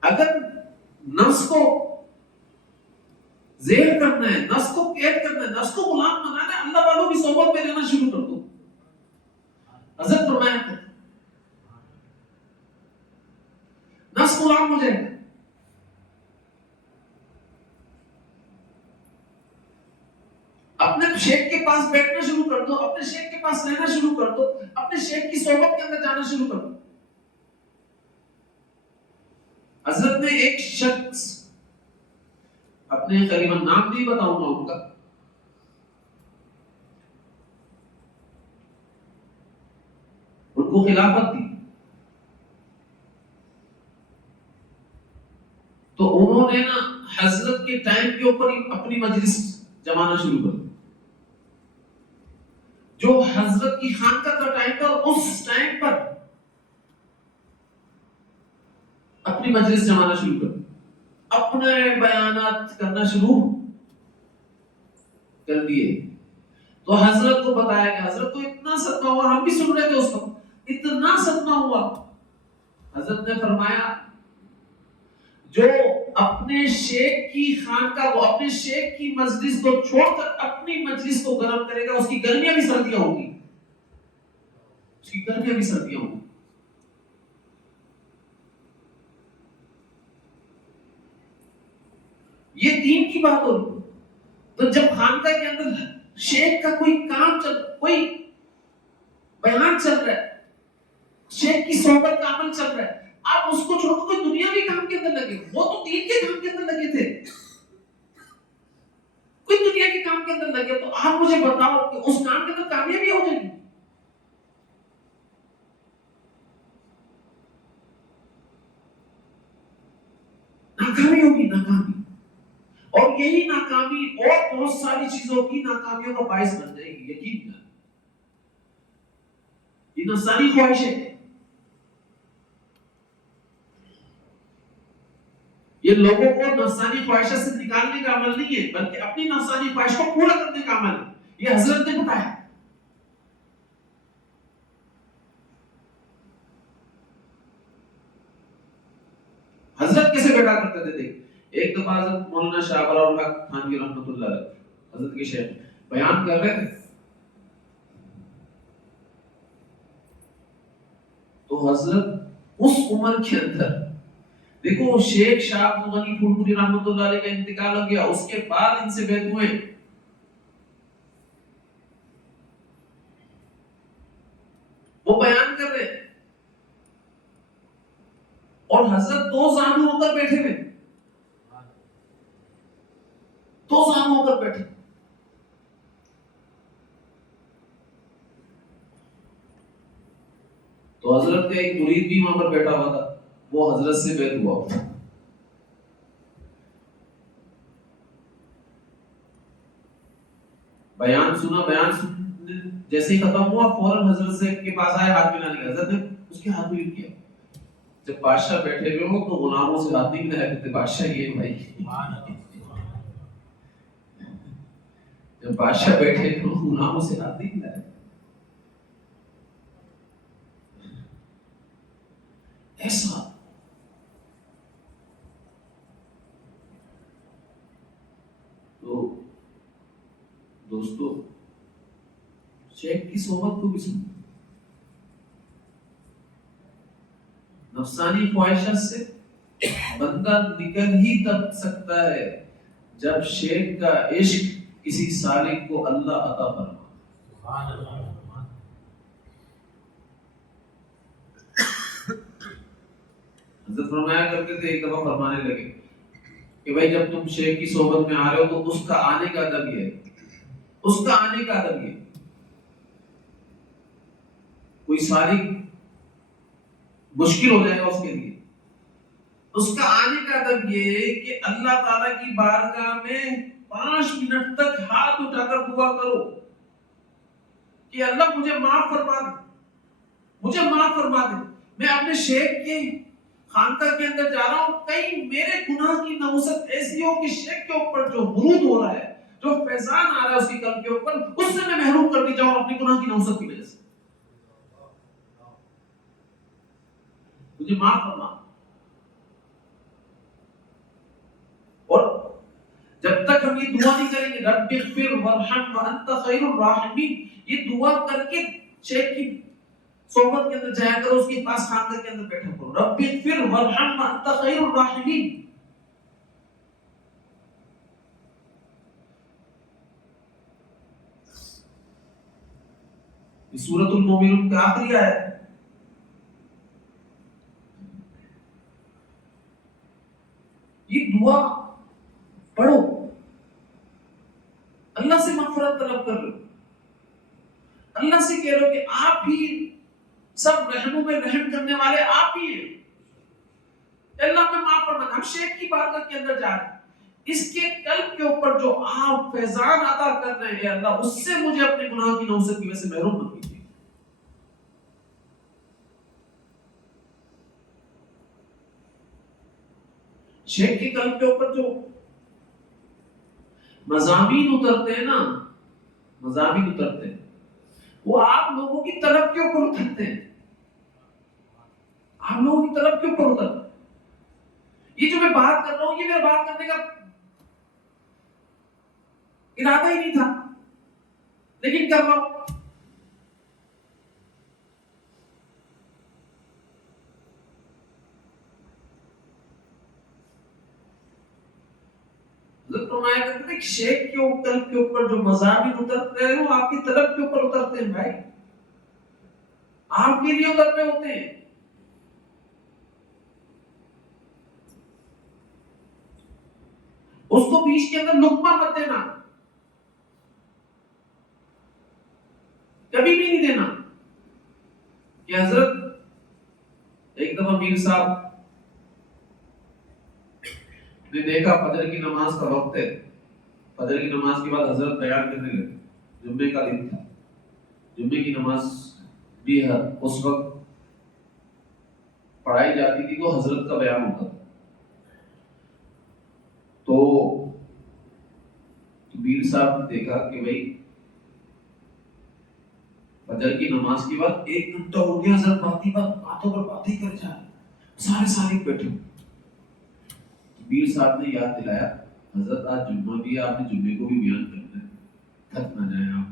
اگر نفس کو زیر کرنا ہے، نفس کو قید کرنا ہے، نفس کو غلام بنانا ہے، اللہ والوں کی صحبت میں رہنا شروع کر دو. حضرت فرمایا نفس غلام ہو جائے گا. اپنے شیخ کے پاس بیٹھنا شروع کر دو، اپنے شیخ کے پاس رہنا شروع کر دو، اپنے شیخ کی صحبت کے اندر جانا شروع کر دو. حضرت نے ایک شخص، اپنے قریباً نام نہیں بتاؤں گا ان کا، ان کو خلافت دی تو انہوں نے نا حضرت کے ٹائم کے اوپر اپنی مجلس جمانا شروع کر دی. جو حضرت کی خانقاہ کا ٹائم تھا اس ٹائم پر اپنی مجلس جمانا شروع کر دی، اپنے بیانات کرنا شروع کر دیے. تو حضرت کو بتایا کہ حضرت کو اتنا صدمہ ہوا، ہم بھی سن رہے تھے اس وقت، اتنا صدمہ ہوا. حضرت نے فرمایا جو اپنے شیخ کی خانقاہ کو، اپنے شیخ کی مجلس کو چھوڑ کر اپنی مجلس کو گرم کرے گا، اس کی گرمیاں بھی سردیاں ہوں گی، اس کی گرمیاں بھی سردیاں ہوں گی. یہ دین کی بات ہو رہی. تو جب خانقاہ کے اندر شیخ کا کوئی کام کوئی بیان چل رہا ہے، شیخ کی صحبت کا عمل چل رہا ہے، آپ اس کو چھوڑ کر کوئی دنیاوی کام کے اندر لگے. وہ تو دین کے کام کے اندر لگے تھے، کوئی دنیا کے کام کے اندر لگے. تو آپ مجھے بتاؤ کہ اس کام کے اندر کامیابی ہو جائے گی؟ ناکامی ہوگی، ناکامی. اور یہی ناکامی اور بہت ساری چیزوں کی ناکامیوں کا باعث بن جائے گی. یقین کریں، یہ نفسانی خواہشیں، یہ لوگوں کو نفسانی خواہشات سے نکالنے کا عمل نہیں ہے، بلکہ اپنی نفسانی خواہش کو پورا کرنے کا عمل ہے. یہ حضرت نے بتایا. حضرت کیسے بیٹھا کرتے تھے؟ دیکھ، ایک دفعہ حضرت مولانا شاہ بلال الحق تھانوی رحمۃ اللہ علیہ، حضرت کے شیخ، بیان کر رہے تھے. تو حضرت اس عمر کے اندر، دیکھو شیخ شاہ عبد الغنی پھولپوری رحمۃ اللہ علیہ کا انتقال ہو گیا، اس کے بعد ان سے بیعت ہوئے. وہ بیان کر رہے اور حضرت دو زانو ہو کر بیٹھے ہوئے، دو زانو ہو کر بیٹھے. تو حضرت کا ایک مرید بھی وہاں پر بیٹھا ہوا تھا، وہ حضرت سے بیعت ہوا. بیان سنا، بیان جیسے ہی ختم ہوا فوراً حضرت سے کے پاس آئے، ہاتھ ملانے لگے. حضرت نے اس کے ہاتھ مل کیا. جب بادشاہ بیٹھے ہوئے ہو تو غلاموں سے ہاتھ نہیں ملایا کرتے. بادشاہ یہ بھائی، جب بادشاہ بیٹھے ہوئے ہو غلاموں سے ہاتھ نہیں ملایا. ایسا تو دوستو شیخ کی صحبت کو بھی سنو. نفسانی خواہشات سے بندہ نکل ہی تب سکتا ہے جب شیخ کا عشق کسی سالک کو اللہ عطا فرمائے. حضرت فرمایا کرتے تھے، ایک دفعہ فرمانے لگے کہ بھائی جب تم شیخ کی صحبت میں آ رہے ہو تو اس کا آنے کا ادب یہ ہے، اس کا آنے کا ادب یہ. کوئی سالک مشکل ہو جائے گا اس کے لیے، اس کا آنے کا ادب یہ کہ اللہ تعالیٰ کی بارگاہ میں 5 منٹ تک ہاتھ اٹھا کر دعا کرو کہ اللہ مجھے معاف فرما دے، مجھے معاف فرما دے، میں اپنے شیخ کے خانقاہ کے اندر جا رہا ہوں، کہیں میرے گناہ کی نوست ایسی ہو کہ شیخ کے اوپر جو برود ہو رہا ہے، جو فیضان آ رہا ہے اس کی قلب کے اوپر، اس سے میں محروم کر دی جاؤں اپنی گناہ کی نوست کی وجہ سے، مجھے معاف فرما۔ اور جب تک ہم یہ دعا نہیں کریں گے رب اغفر وارحم وانت خیر الراحمین، یہ دعا کر کے شیخ کی صحبت کے اندر جایا کرو، اس کے پاس خانقاہ کے اندر بیٹھا کرو، رب اغفر وارحم وانت خیر الراحمین۔ یہ سورۃ المومنون کا آخری آیت ہے۔ یہ دعا پڑھو، اللہ سے مغفرت طلب کر لو، اللہ سے کہہ لو کہ آپ ہی سب رحموں میں رحم کرنے والے آپ ہی ہیں، اللہ میں معاف فرما۔ ہم شیخ کی بارگاہ کے اندر جا رہے ہیں، اس کے قلب کے اوپر جو آپ فیضان عطا کر رہے ہیں اللہ، اس سے مجھے اپنے گناہ کی نوست کی وجہ سے محروم مت کیجیے۔ شیخ کے قلب کے اوپر جو مضامین اترتے ہیں نا، مضامین اترتے ہیں، وہ آپ لوگوں کی طلب کے اوپر اترتے ہیں، آپ لوگوں کی طلب کے اوپر اترتے ہیں۔ یہ جو میں بات کر رہا ہوں، یہ میرا بات کرنے کا ارادہ ہی نہیں تھا، لیکن کر رہا ہوں۔ حضرت فرمایا کرتے تھے کہ شیخ کے قلب کے اوپر جو مضامین اترتے ہیں وہ آپ کی طلب کے اوپر اترتے ہیں بھائی، آپ کے لیے اتر رہے ہوتے ہیں۔ اس کو بیچ کے اندر لقمہ مت دینا، کبھی بھی نہیں دینا کہ حضرت ایک دفعہ میر صاحب نے دیکھا فجر کی نماز کا وقت ہے، فجر کی نماز کے بعد حضرت بیان کرنے لگے، جمعے کا دن تھا، جمعے کی نماز بھی ہے اس وقت پڑھائی جاتی تھی تو حضرت کا بیان ہوتا تھا۔ تو میر صاحب نے دیکھا کہ بھائی فجر کی نماز کے بعد 1 گھنٹہ ہو گیا، حضرت باتوں پر باتیں کر جا رہے، سارے بیٹھے۔ میر صاحب نے یاد دلایا حضرت آج جمعہ بھی ہے، آپ نے جمعے کو بھی بیان کرنا ہے، تھک نہ جائیں آپ۔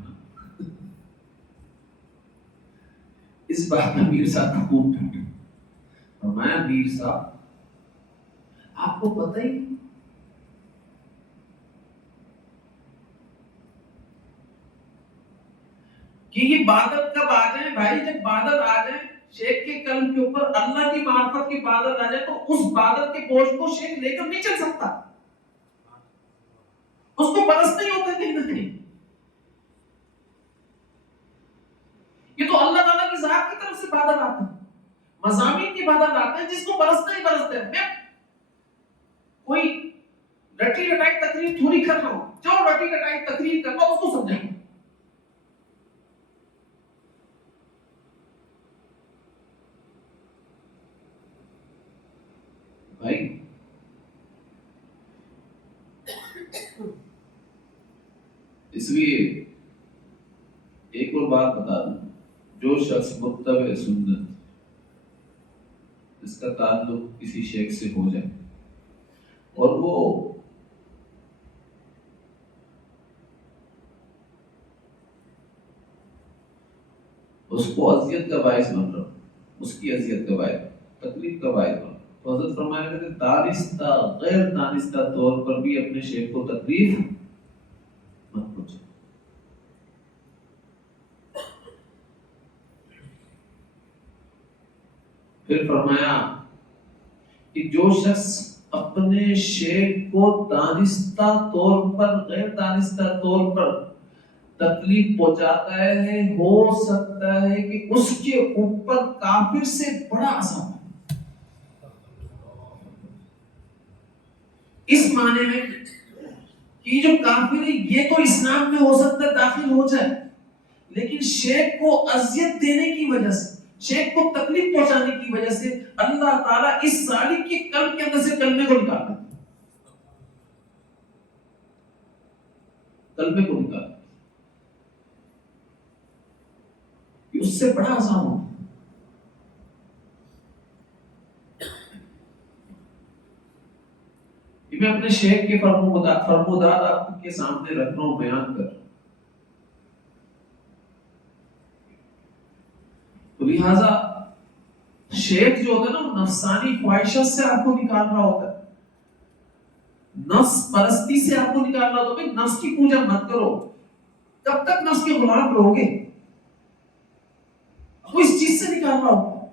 اس بات میں میر صاحب کا خون ٹھنڈا۔ فرمایا میر صاحب آپ کو پتہ ہی کہ یہ بادل کب آ جائیں بھائی، جب بادل آ جائیں شیخ کے قلب کے اوپر اللہ کی معرفت کے بادل آ جائے تو اس بادل کے بوجھ کو شیخ لے کر نہیں چل سکتا، اس کو برسنا ہی ہوتا ہے کہیں نہ کہیں۔ یہ تو اللہ تعالیٰ کی ذات کی طرف سے بادل آتا ہے، مضامین کی بادل آتے ہیں جس کو برسنا ہی برستے ہیں۔ میں کوئی رٹی رٹائی تقریر تھوڑی کر رہا ہوں، جو رٹی رٹائی تقریر کر رہا ہوں اس کو سمجھائیں بھائی۔ اس لیے ایک اور بات بتا دوں، جو شخص متبع سنت، اس کا تعلق کسی شیخ سے ہو جائے اور وہ اس کو اذیت کا باعث بن رہا، اس کی اذیت کا باعث، تکلیف کا باعث بن رہا، تو حضرت فرمایا کرتے دانستہ غیر دانستہ طور پر بھی اپنے شیخ کو تکلیف مت پہنچے۔ پھر فرمایا کہ جو شخص اپنے شیخ کو دانستہ طور پر غیر دانستہ طور پر تکلیف پہنچاتا ہے، ہو سکتا ہے کہ اس کے اوپر کافر سے بڑا عذاب ہے۔ اس معنی میں کہ یہ جو کافر ہے یہ تو اسلام میں ہو سکتا ہے داخل ہو جائے، لیکن شیخ کو اذیت دینے کی وجہ سے، شیخ کو تکلیف پہنچانے کی وجہ سے اللہ تعالیٰ اس سالک کے قلب کے اندر سے کلمے کو نکال دیتا ہے، کلمے کو نکال دیتا ہے، کہ اس سے بڑا آسان ہوتا ہے۔ میں اپنے شیخ کے فرمودات آپ کے سامنے رکھ رہا ہوں، بیان کر، تو لہٰذا شیخ جو ہوتا ہے نا وہ نفسانی خواہشات سے آپ کو نکال رہا ہوتا ہے، نفس پرستی سے آپ کو نکال رہا ہوتا ہے۔ نفس کی پوجا مت کرو، کب تک نفس کے غلام رہو گے؟ وہ اس چیز سے نکال رہا ہوتا ہے،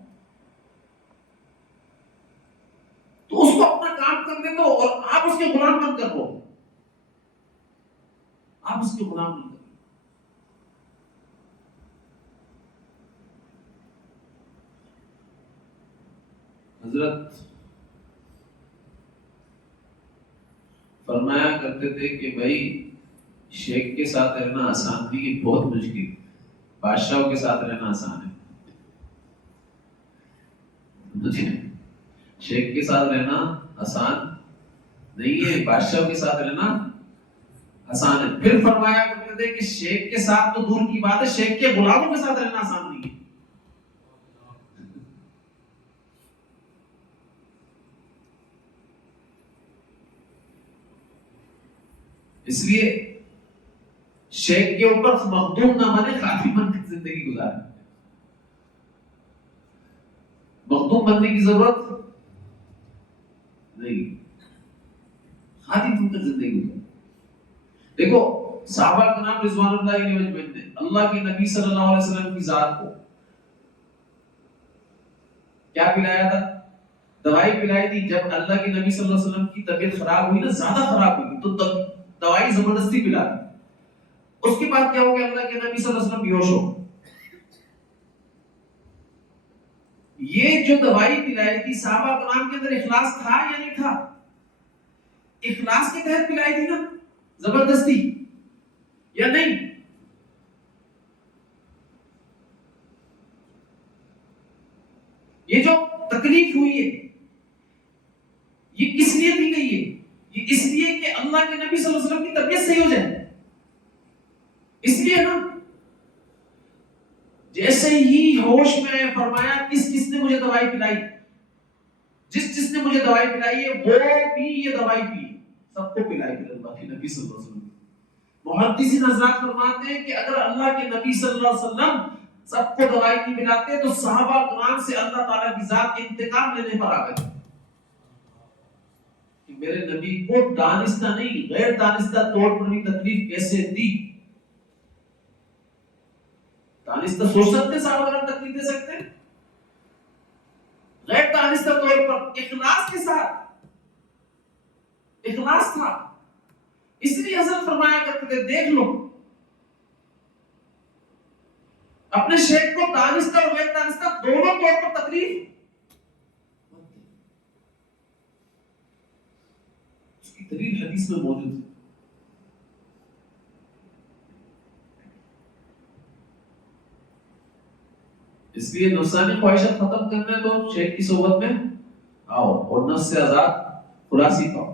تو اس کو اپنا کام کرنے دو، اور آپ اس کے غلام مت کرو، آپ اس کے غلام مت کرو۔ حضرت فرمایا کرتے تھے کہ بھائی شیخ کے ساتھ رہنا آسان نہیں ہے، بہت مشکل، بادشاہوں کے ساتھ رہنا آسان ہے۔ شیخ کے ساتھ رہنا آسان نہیں ہے، بادشاہوں کے ساتھ رہنا آسان ہے۔ پھر فرمایا کرتے تھے کہ شیخ کے ساتھ تو دور کی بات ہے، شیخ کے غلاموں کے ساتھ رہنا آسان نہیں ہے۔ اس لیے شیخ کے اوپر مخدوم نہ بنے، خادم بن کر زندگی گزارے۔ مخدوم بننے کی ضرورت نہیں، خادم بن کر زندگی گزارے۔ دیکھو صحابہ کا نام رضوان اللہ علیہ اجمعین نے اللہ کے نبی صلی اللہ علیہ وسلم کی ذات کو کیا پلایا تھا؟ دوائی پلائی تھی۔ جب اللہ کے نبی صلی اللہ علیہ وسلم کی طبیعت خراب ہوئی نا، زیادہ خراب ہوئی، تو دوائی زبردستی پلا دی۔ اس کے بعد کیا ہو گیا؟ اللہ کے نبی صلی اللہ علیہ وسلم بیہوش ہو۔ یہ جو دوائی پلائی تھی، صحابہ کرام کے اندر اخلاص تھا یا نہیں تھا؟ اخلاص کے تحت پلائی تھی نا، زبردستی یا نہیں؟ یہ جو تکلیف ہوئی ہے یہ کس لیے دی گئی ہے؟ یہ اس لیے کہ اللہ کے نبی صلی اللہ علیہ وسلم کی طبیعت صحیح ہو جائے، اس لیے نا۔ جیسے ہی ہوش میں فرمایا کس کس نے مجھے دوائی پلائی، جس نے مجھے دوائی پلائی ہے وہ بھی یہ دوائی پی، سب کو پلائی پھر اللہ کے نبی صلی اللہ علیہ وسلم۔ محدثین حضرات فرماتے ہیں کہ اگر اللہ کے نبی صلی اللہ علیہ وسلم سب کو دوائی نہیں پلاتے تو صحابہ کرام سے اللہ تعالیٰ کی ذات انتقام لینے پر آ گئے کہ میرے نبی کو دانستہ نہیں غیر دانستہ طور پر بھی تکلیف کیسے دی۔ دانستہ سوچ سکتے صحابہ کرام تکلیف دے سکتے ہیں؟ غیر دانستہ طور پر اخلاص کے ساتھ، اخلاص تھا، اس لیے حضرت فرمایا کرتے تھے دیکھ لو اپنے شیخ کو دانستہ اور غیر دانستہ دونوں طور پر تکلیف، اس کی دلیل حدیث میں موجود ہے۔ اس لیے نفسانی خواہشات ختم کرنا ہے تو شیخ کی صحبت میں آؤ اور نفس سے آزاد خلاصی پاؤ۔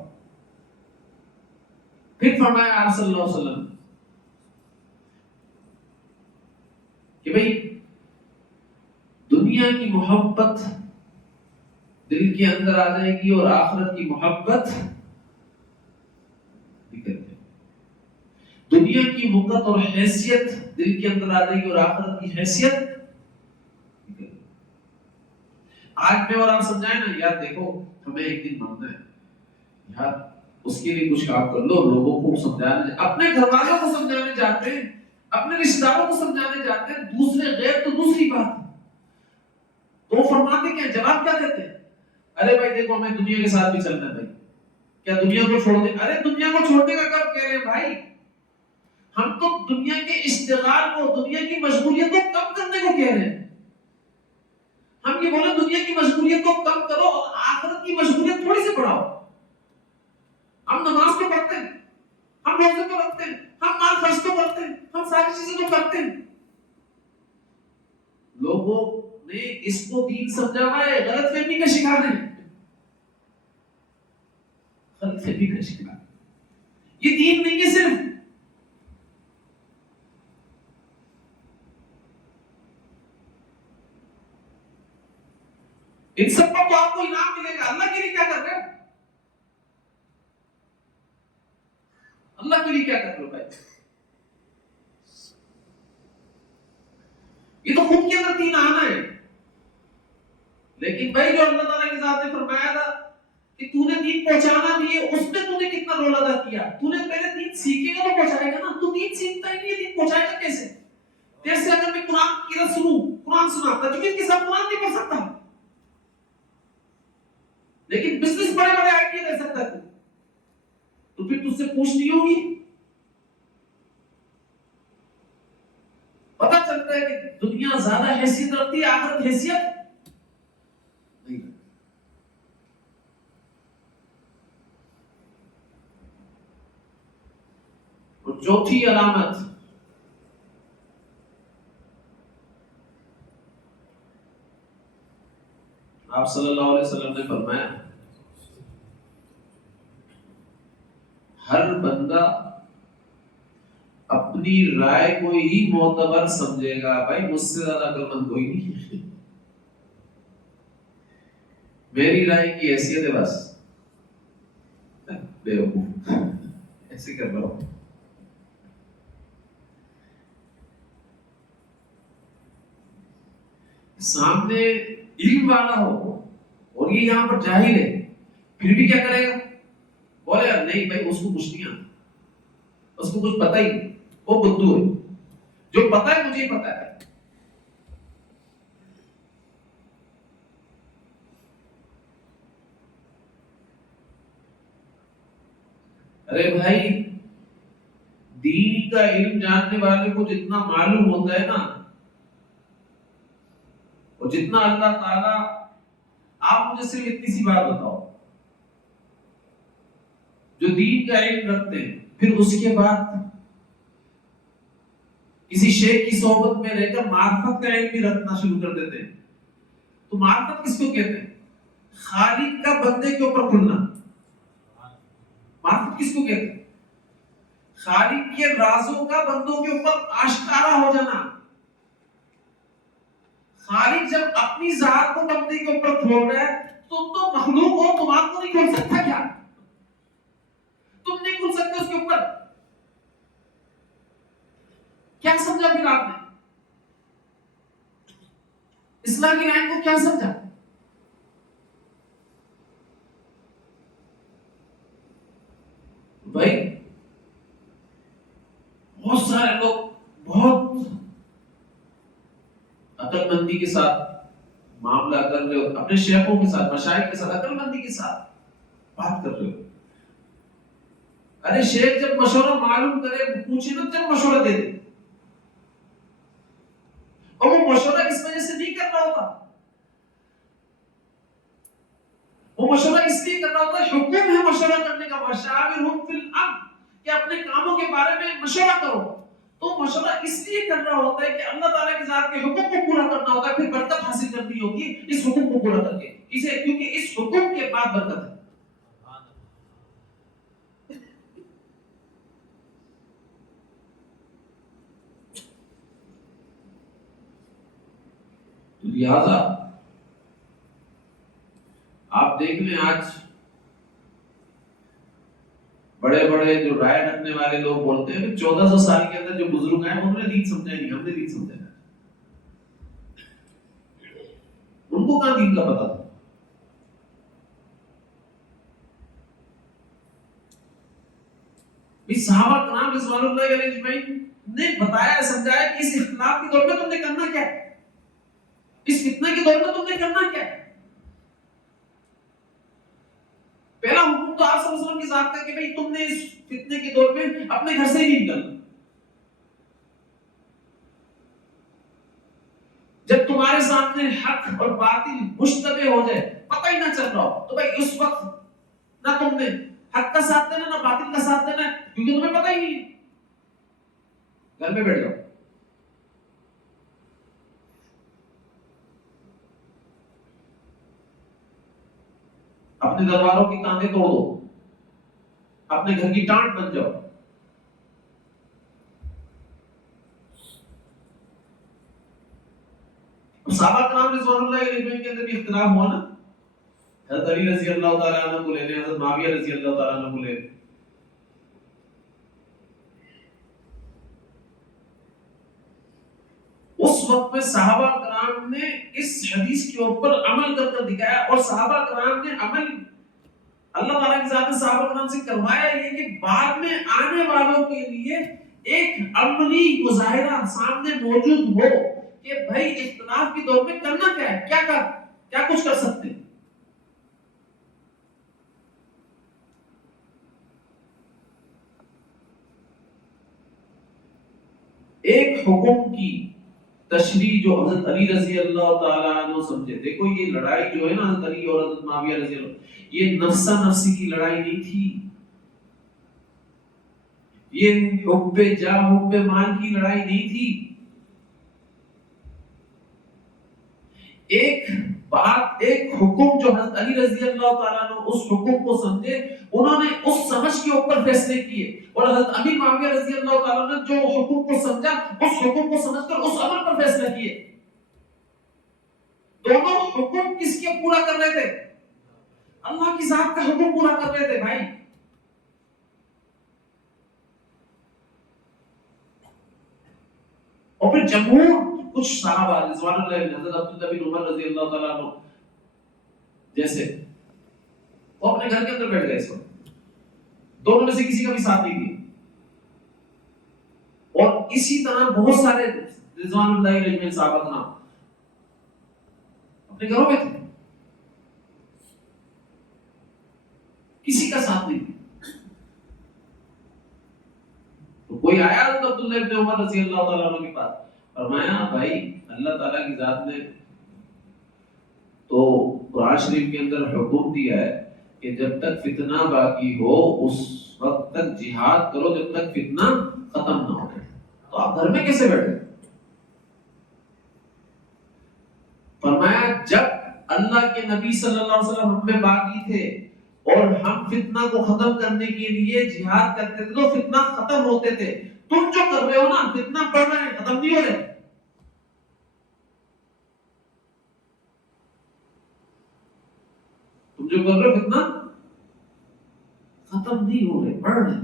پھر فرمایا آپ صلی اللہ علیہ وسلم کہ بھئی دنیا کی محبت دل کے اندر آ جائے گی اور آخرت کی محبت نکل جائے گی۔ دنیا کی مقت اور حیثیت دل کے اندر آ جائے گی اور آخرت کی حیثیت نکل جائے گی۔ آج میں اور آپ سمجھائیں نا، یار دیکھو ہمیں ایک دن مرنا ہے، یار اس کے لیے کچھ کام کر لو، لوگوں کو سمجھانے، اپنے گھر والوں کو سمجھانے جاتے ہیں، اپنے رشتہ داروں کو سمجھانے جاتے ہیں، دوسرے غیر تو دوسری بات ہے۔ تو فرماتے کیا جواب کیا دیتے ہیں؟ ارے بھائی دیکھو ہمیں دنیا کے ساتھ بھی چلنا ہے بھائی، کیا دنیا کو چھوڑ دیں؟ ارے دنیا کو چھوڑنے کا کب کہہ رہے ہیں بھائی؟ ہم تو دنیا کے اشتغال کو، دنیا کی مشغولیت کو کم کرنے کو کہہ رہے ہیں۔ ہم یہ بولے دنیا کی مشغولیت کو کم کرو اور آخرت کی مشغولیت تھوڑی سی بڑھاؤ۔ ہم نماز کو پڑھتے ہیں، ہم ہم روزے تو رکھتے ہیں، ہم مال خرچ تو کرتے ہیں، ہم ساری چیزیں تو کرتے ہیں. لوگوں نے اس کو دین سمجھا ہوا ہے، غلط فہمی کا شکار ہے. غلط فہمی کا شکار، یہ دین نہیں ہے. صرف ان سب کا تو آپ کو انعام ملے گا. اللہ کے لیے کیا کر رہے ہو؟ اللہ کے لیے کیا کر رہے ہو بھائی؟ یہ تو خود کے اندر دین آنا ہے. لیکن بھائی جو اللہ تعالیٰ کی ذات نے فرمایا تھا کہ تو نے دین پہنچانا بھی ہے، اس میں تو نے کتنا رول ادا کیا. تو نے پہلے دین سیکھے گا تو پہنچائے گا نا. تو دین سیکھتا ہی نہیں ہے، دین پہنچائے گا کیسے؟ جیسے اگر میں قرآن کی رات سنوں، قرآن سنا تجوید کے ساتھ قرآن نہیں پڑھ سکتا، لیکن بزنس بڑے بڑے آئیڈیا دے سکتا ہے. تو پھر تجھ سے پوچھ نہیں ہوگی. پتہ چلتا ہے کہ دنیا زیادہ حیثیت رکھتی ہے، آخرت حیثیت نہیں. اور چوتھی علامت، آپ صلی اللہ علیہ وسلم نے فرمایا ہر بندہ اپنی رائے کو ہی معتبر سمجھے گا. بھائی مجھ سے زیادہ عقل مند کوئی نہیں، میری رائے کی حیثیت ہے بس. بیوقوف ایسے کر رہا ہوں. سامنے علم والا ہو اور یہ یہاں پر جاہل ہے، پھر بھی کیا کرے گا؟ بولے یار نہیں بھائی اس کو کچھ نہیں آتا، اس کو کچھ پتہ ہی نہیں، وہ بدھو ہے. جو پتہ ہے مجھے ہی پتہ ہے. ارے بھائی دین کا علم جاننے والے کو جتنا معلوم ہوتا ہے نا، اور جتنا اللہ تعالیٰ، آپ مجھے صرف اتنی سی بات بتاؤ، جو دین کا علم رکھتے ہیں پھر اس کے بعد کسی شیخ کی صحبت میں رہ کر معرفت کا علم بھی رکھنا شروع کر دیتے ہیں، تو معرفت کس کو کہتے ہیں؟ خالق کا بندے کے اوپر کھلنا. معرفت کس کو کہتے ہیں؟ خالق کے رازوں کا بندوں کے اوپر آشکارا ہو جانا. خالق جب اپنی ذات کو بندے کے اوپر کھول رہا ہے، تم تو مخلوق ہو، تمہارا کو نہیں کھول سکتا کیا؟ تم نہیں کھول سکتے اس کے اوپر. کیا سمجھا پھر آپ نے؟ اسلام کی لائن کو کیا سمجھا؟ بھائی بہت سارے لوگ بہت عقل مندی کے ساتھ معاملہ کر رہے ہو، اپنے شیخوں کے ساتھ، مشائخ کے ساتھ عقل مندی کے ساتھ بات کر رہے ہو. ارے شیخ جب مشورہ معلوم کرے، پوچھے نا، جب مشورہ دے دے. اور وہ مشورہ اس وجہ سے نہیں کرنا ہوتا، وہ مشورہ اس لیے کرنا ہوتا ہے، حکم ہے مشورہ کرنے کا، وشاورہم فی الامر، کہ اپنے کاموں کے بارے میں مشورہ کرو. تو مشورہ اس لیے کرنا ہوتا ہے کہ اللہ تعالیٰ کی ذات کے حکم کو پورا کرنا ہوتا ہے، پھر برکت حاصل کرنی ہوگی اس حکم کو پورا کر کے. اسے کیونکہ اس حکم کے بعد برکت ہے. لہذا آپ دیکھ لیں آج بڑے بڑے جو رائے رکھنے والے لوگ بولتے ہیں 1400 سال کے اندر جو بزرگ ہیں انہوں نے دین سمجھا نہیں، ہم نے دین سمجھا. ان کو کہاں دین کا پتا تھا؟ صحابہ کرام رضوان اللہ علیہ اجمعین نے بتایا، سمجھایا کہ اس اختلاف کے دور میں تم نے کرنا کیا ہے، اس فتنہ کے دور میں تم نے کرنا کیا ہے. پہلا حکم تو آپ صلی اللہ علیہ وسلم کی ذات کا کہ بھئی تم نے اس فتنے کے دور میں اپنے گھر سے ہی نہیں نکلنا. جب تمہارے سامنے حق اور باطل مشتبہ ہو جائے، پتہ ہی نہ چل رہا ہو، تو بھئی اس وقت نہ تم نے حق کا ساتھ دینا نہ باطل کا ساتھ دینا ہے، کیونکہ تمہیں پتہ ہی نہیں ہے، گھر میں بیٹھ جاؤ. اپنے دروازوں کی تاندے توڑ دو، اپنے گھر کی ٹانٹ بن جاؤ. صحابہ کرام رضوان اللہ علیہ کے اندر بھی اختلاف ہوا نا. حضرت علی رضی اللہ تعالیٰ عنہ کو لے لیں، حضرت معاویہ رضی اللہ تعالیٰ عنہ کو لے لیں. اس وقت میں صحابہ کرام نے اس حدیث کے اوپر عمل کر کر دکھایا، اور صحابہ کرام نے عمل اللہ تعالیٰ کی ذات نے صحابہ کرام سے کروایا یہ کہ بعد میں آنے والوں کے لیے ایک عملی مظاہرہ سامنے موجود ہو کہ بھائی اختلاف کے دور میں کرنا کیا ہے، کیا کچھ کر سکتے ہیں. ایک حکم کی تشریح جو حضرت علی رضی اللہ تعالیٰ عنہ سمجھے. دیکھو یہ لڑائی جو ہے نا حضرت علی اور حضرت معاویہ رضی اللہ، یہ نفسا نفسی کی لڑائی نہیں تھی، یہ حب جاہ حب مال کی لڑائی نہیں تھی. ایک بات، ایک حکم جو حضرت علی رضی اللہ تعالیٰ عنہ اس حکم کو سمجھے، انہوں نے اس سمجھ کے اوپر فیصلے کیے، اور حضرت امیر معاویہ رضی اللہ تعالیٰ عنہ جو حکم کو سمجھا اس حکم کو سمجھ کر اس عمل پر فیصلہ کیے. دونوں حکم کس کے پورا کر رہے تھے؟ اللہ کی ذات کا حکم پورا کر رہے تھے بھائی. اور پھر جمہور کچھ صحابہ رضوان اللہ علیہ، حضرت عبداللہ بن عمر رضی اللہ تعالیٰ عنہ جیسے، وہ اپنے گھر کے اندر بیٹھ گئے. اس وقت دونوں میں سے کسی کا بھی ساتھ نہیں دیا. اور اسی طرح بہت سارے رضوان اللہ علیہ صحابہ کا نام اپنے گھروں میں تھے، کسی کا ساتھ نہیں دیا. تو کوئی آیا حضرت عبداللہ بن عمر رضی اللہ تعالیٰ عنہ کے پاس، فرمایا بھائی اللہ تعالیٰ کی ذات نے تو قرآن شریف کے اندر حکم دیا ہے کہ جب تک فتنہ باقی ہو اس وقت تک جہاد کرو جب تک فتنہ ختم نہ ہو. تو آپ گھر میں کیسے بیٹھے؟ فرمایا جب اللہ کے نبی صلی اللہ علیہ وسلم ہم میں باقی تھے اور ہم فتنہ کو ختم کرنے کے لیے جہاد کرتے تھے تو فتنہ ختم ہوتے تھے. تم جو کر رہے ہو نا فتنہ بڑھ رہا ہے، ختم نہیں ہو رہے. تم جو کر رہے ہو فتنہ ختم نہیں ہو رہے، بڑھ رہے.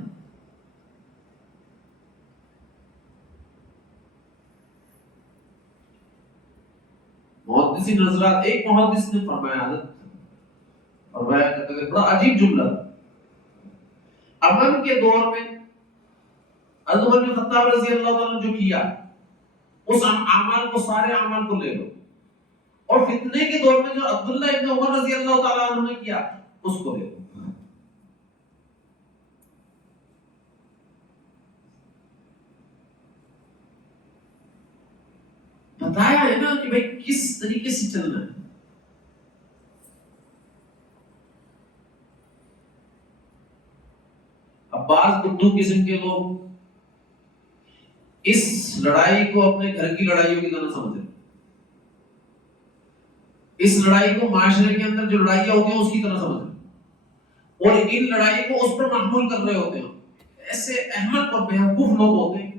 محدثین حضرات، ایک محدث نے فرمایا بڑا عجیب جملہ، امن کے دور میں حضرت عمر بن خطاب رضی اللہ تعالیٰ نے جو کیا اس اعمال کو، سارے اعمال کو لے لو، اور فتنے کے دور میں جو عبداللہ ابن عمر رضی اللہ تعالیٰ عنہ نے کیا اس کو لے لو. بتایا ہے نا کہ بھائی کس طریقے سے چلنا ہے. اب بعض بدھو قسم کے لوگ اس لڑائی کو اپنے گھر کی لڑائیوں کی طرح سمجھتے ہیں، اس لڑائی کو معاشرے کے اندر جو لڑائیاں ہوتی ہیں اس کی طرح سمجھتے ہیں، اور ان لڑائی کو اس پر محمول کر رہے ہوتے ہیں. ایسے احمد اور بیوقوف لوگ ہوتے ہیں.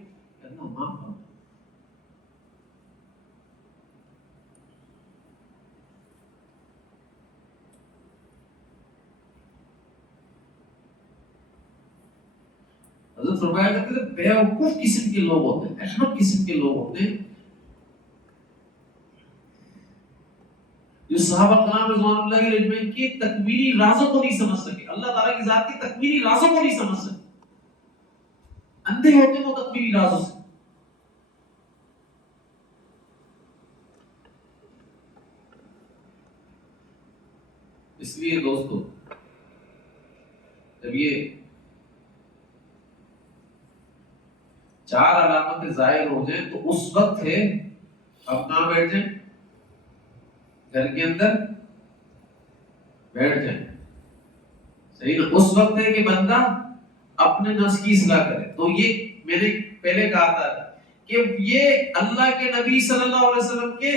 حضرت فرمایا کرتے تھے بیوقوف قسم کے لوگ ہوتے ہیں، احمد قسم کے لوگ ہوتے ہیں جو صحابہ کرام رضوان اللہ علیہ کی تکوینی رازوں کو نہیں سمجھ سکے، اللہ تعالیٰ کی ذات کی تکوینی رازوں کو نہیں سمجھ سکے. اندھے ہوتے ہیں وہ تکوینی رازوں سے. اس لیے دوستو جب یہ چار علامتیں ظاہر ہو جائیں تو اس وقت ہے اب کہاں بیٹھ جائیں؟ گھر کے اندر بیٹھ جائیں. صحیح نا؟ اس وقت ہے کہ بندہ اپنے نفس کی اصلاح کرے. تو یہ میں نے پہلے کہا تھا کہ یہ اللہ کے نبی صلی اللہ علیہ وسلم کے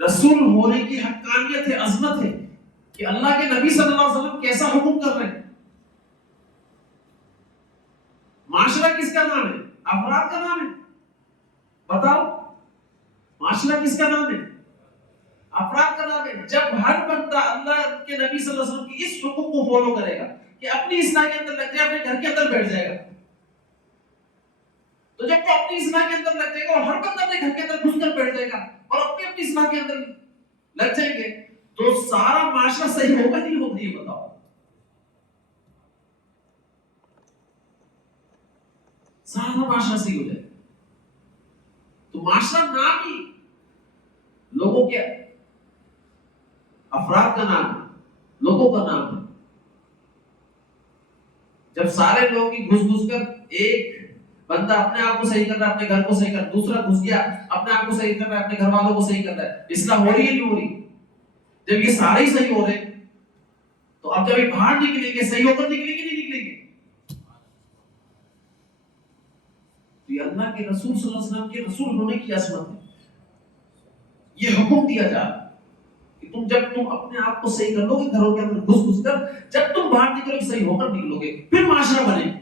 رسول ہونے کی حقانیت ہے، عظمت ہے کہ اللہ کے نبی صلی اللہ علیہ وسلم کیسا حکم کر رہے ہیں. معاشرہ کس کا نام ہے؟ افراد کا نام ہے. بتاؤ معاشرہ کس کا نام ہے؟ افراد کا نام ہے. جب ہر بندہ اللہ کے نبی صلی اللہ علیہ وسلم کی اس حکم کو فالو کرے گا کہ اپنی اصلاح کے اندر لگ جائے، اپنے گھر کے اندر بیٹھ جائے گا، تو جب وہ اپنی اصلاح کے اندر لگ جائے گا اور ہر بندہ اپنے گھر کے اندر گھس کر بیٹھ جائے گا اور اپنی اصلاح کے اندر لگ جائیں گے، تو سارا معاشرہ صحیح ہوگا نہیں ہوگا؟ یہ بتاؤ. سارا معاشرہ صحیح ہو جائے. تو معاشرہ نام ہی لوگوں کے، افراد کا نام ہے، لوگوں کا نام ہے. جب سارے لوگ ہی گھس کر، ایک بندہ اپنے آپ کو صحیح کر رہا ہے، اپنے گھر کو صحیح کر رہا ہے، دوسرا گھس گیا اپنے آپ کو صحیح کر رہا ہے، اپنے گھر والوں کو صحیح کر رہا ہے، اصلاح ہو رہی ہے نہیں ہو رہی؟ جب یہ سارے ہی صحیح ہو رہے ہیں تو اب جب یہ باہر نکلیں گے صحیح ہو کر نکلیں گے نہیں نکلیں گے؟ تو یہ اللہ کے رسول صلی اللہ علیہ وسلم کے رسول ہونے کی عظمت ہے. یہ حکم دیا جا رہا کہ جب تم اپنے آپ کو صحیح کر لو گے گھروں کے اندر گھس کر، جب تم باہر نکلو گے صحیح ہو کر نکلو گے، پھر معاشرہ بنے.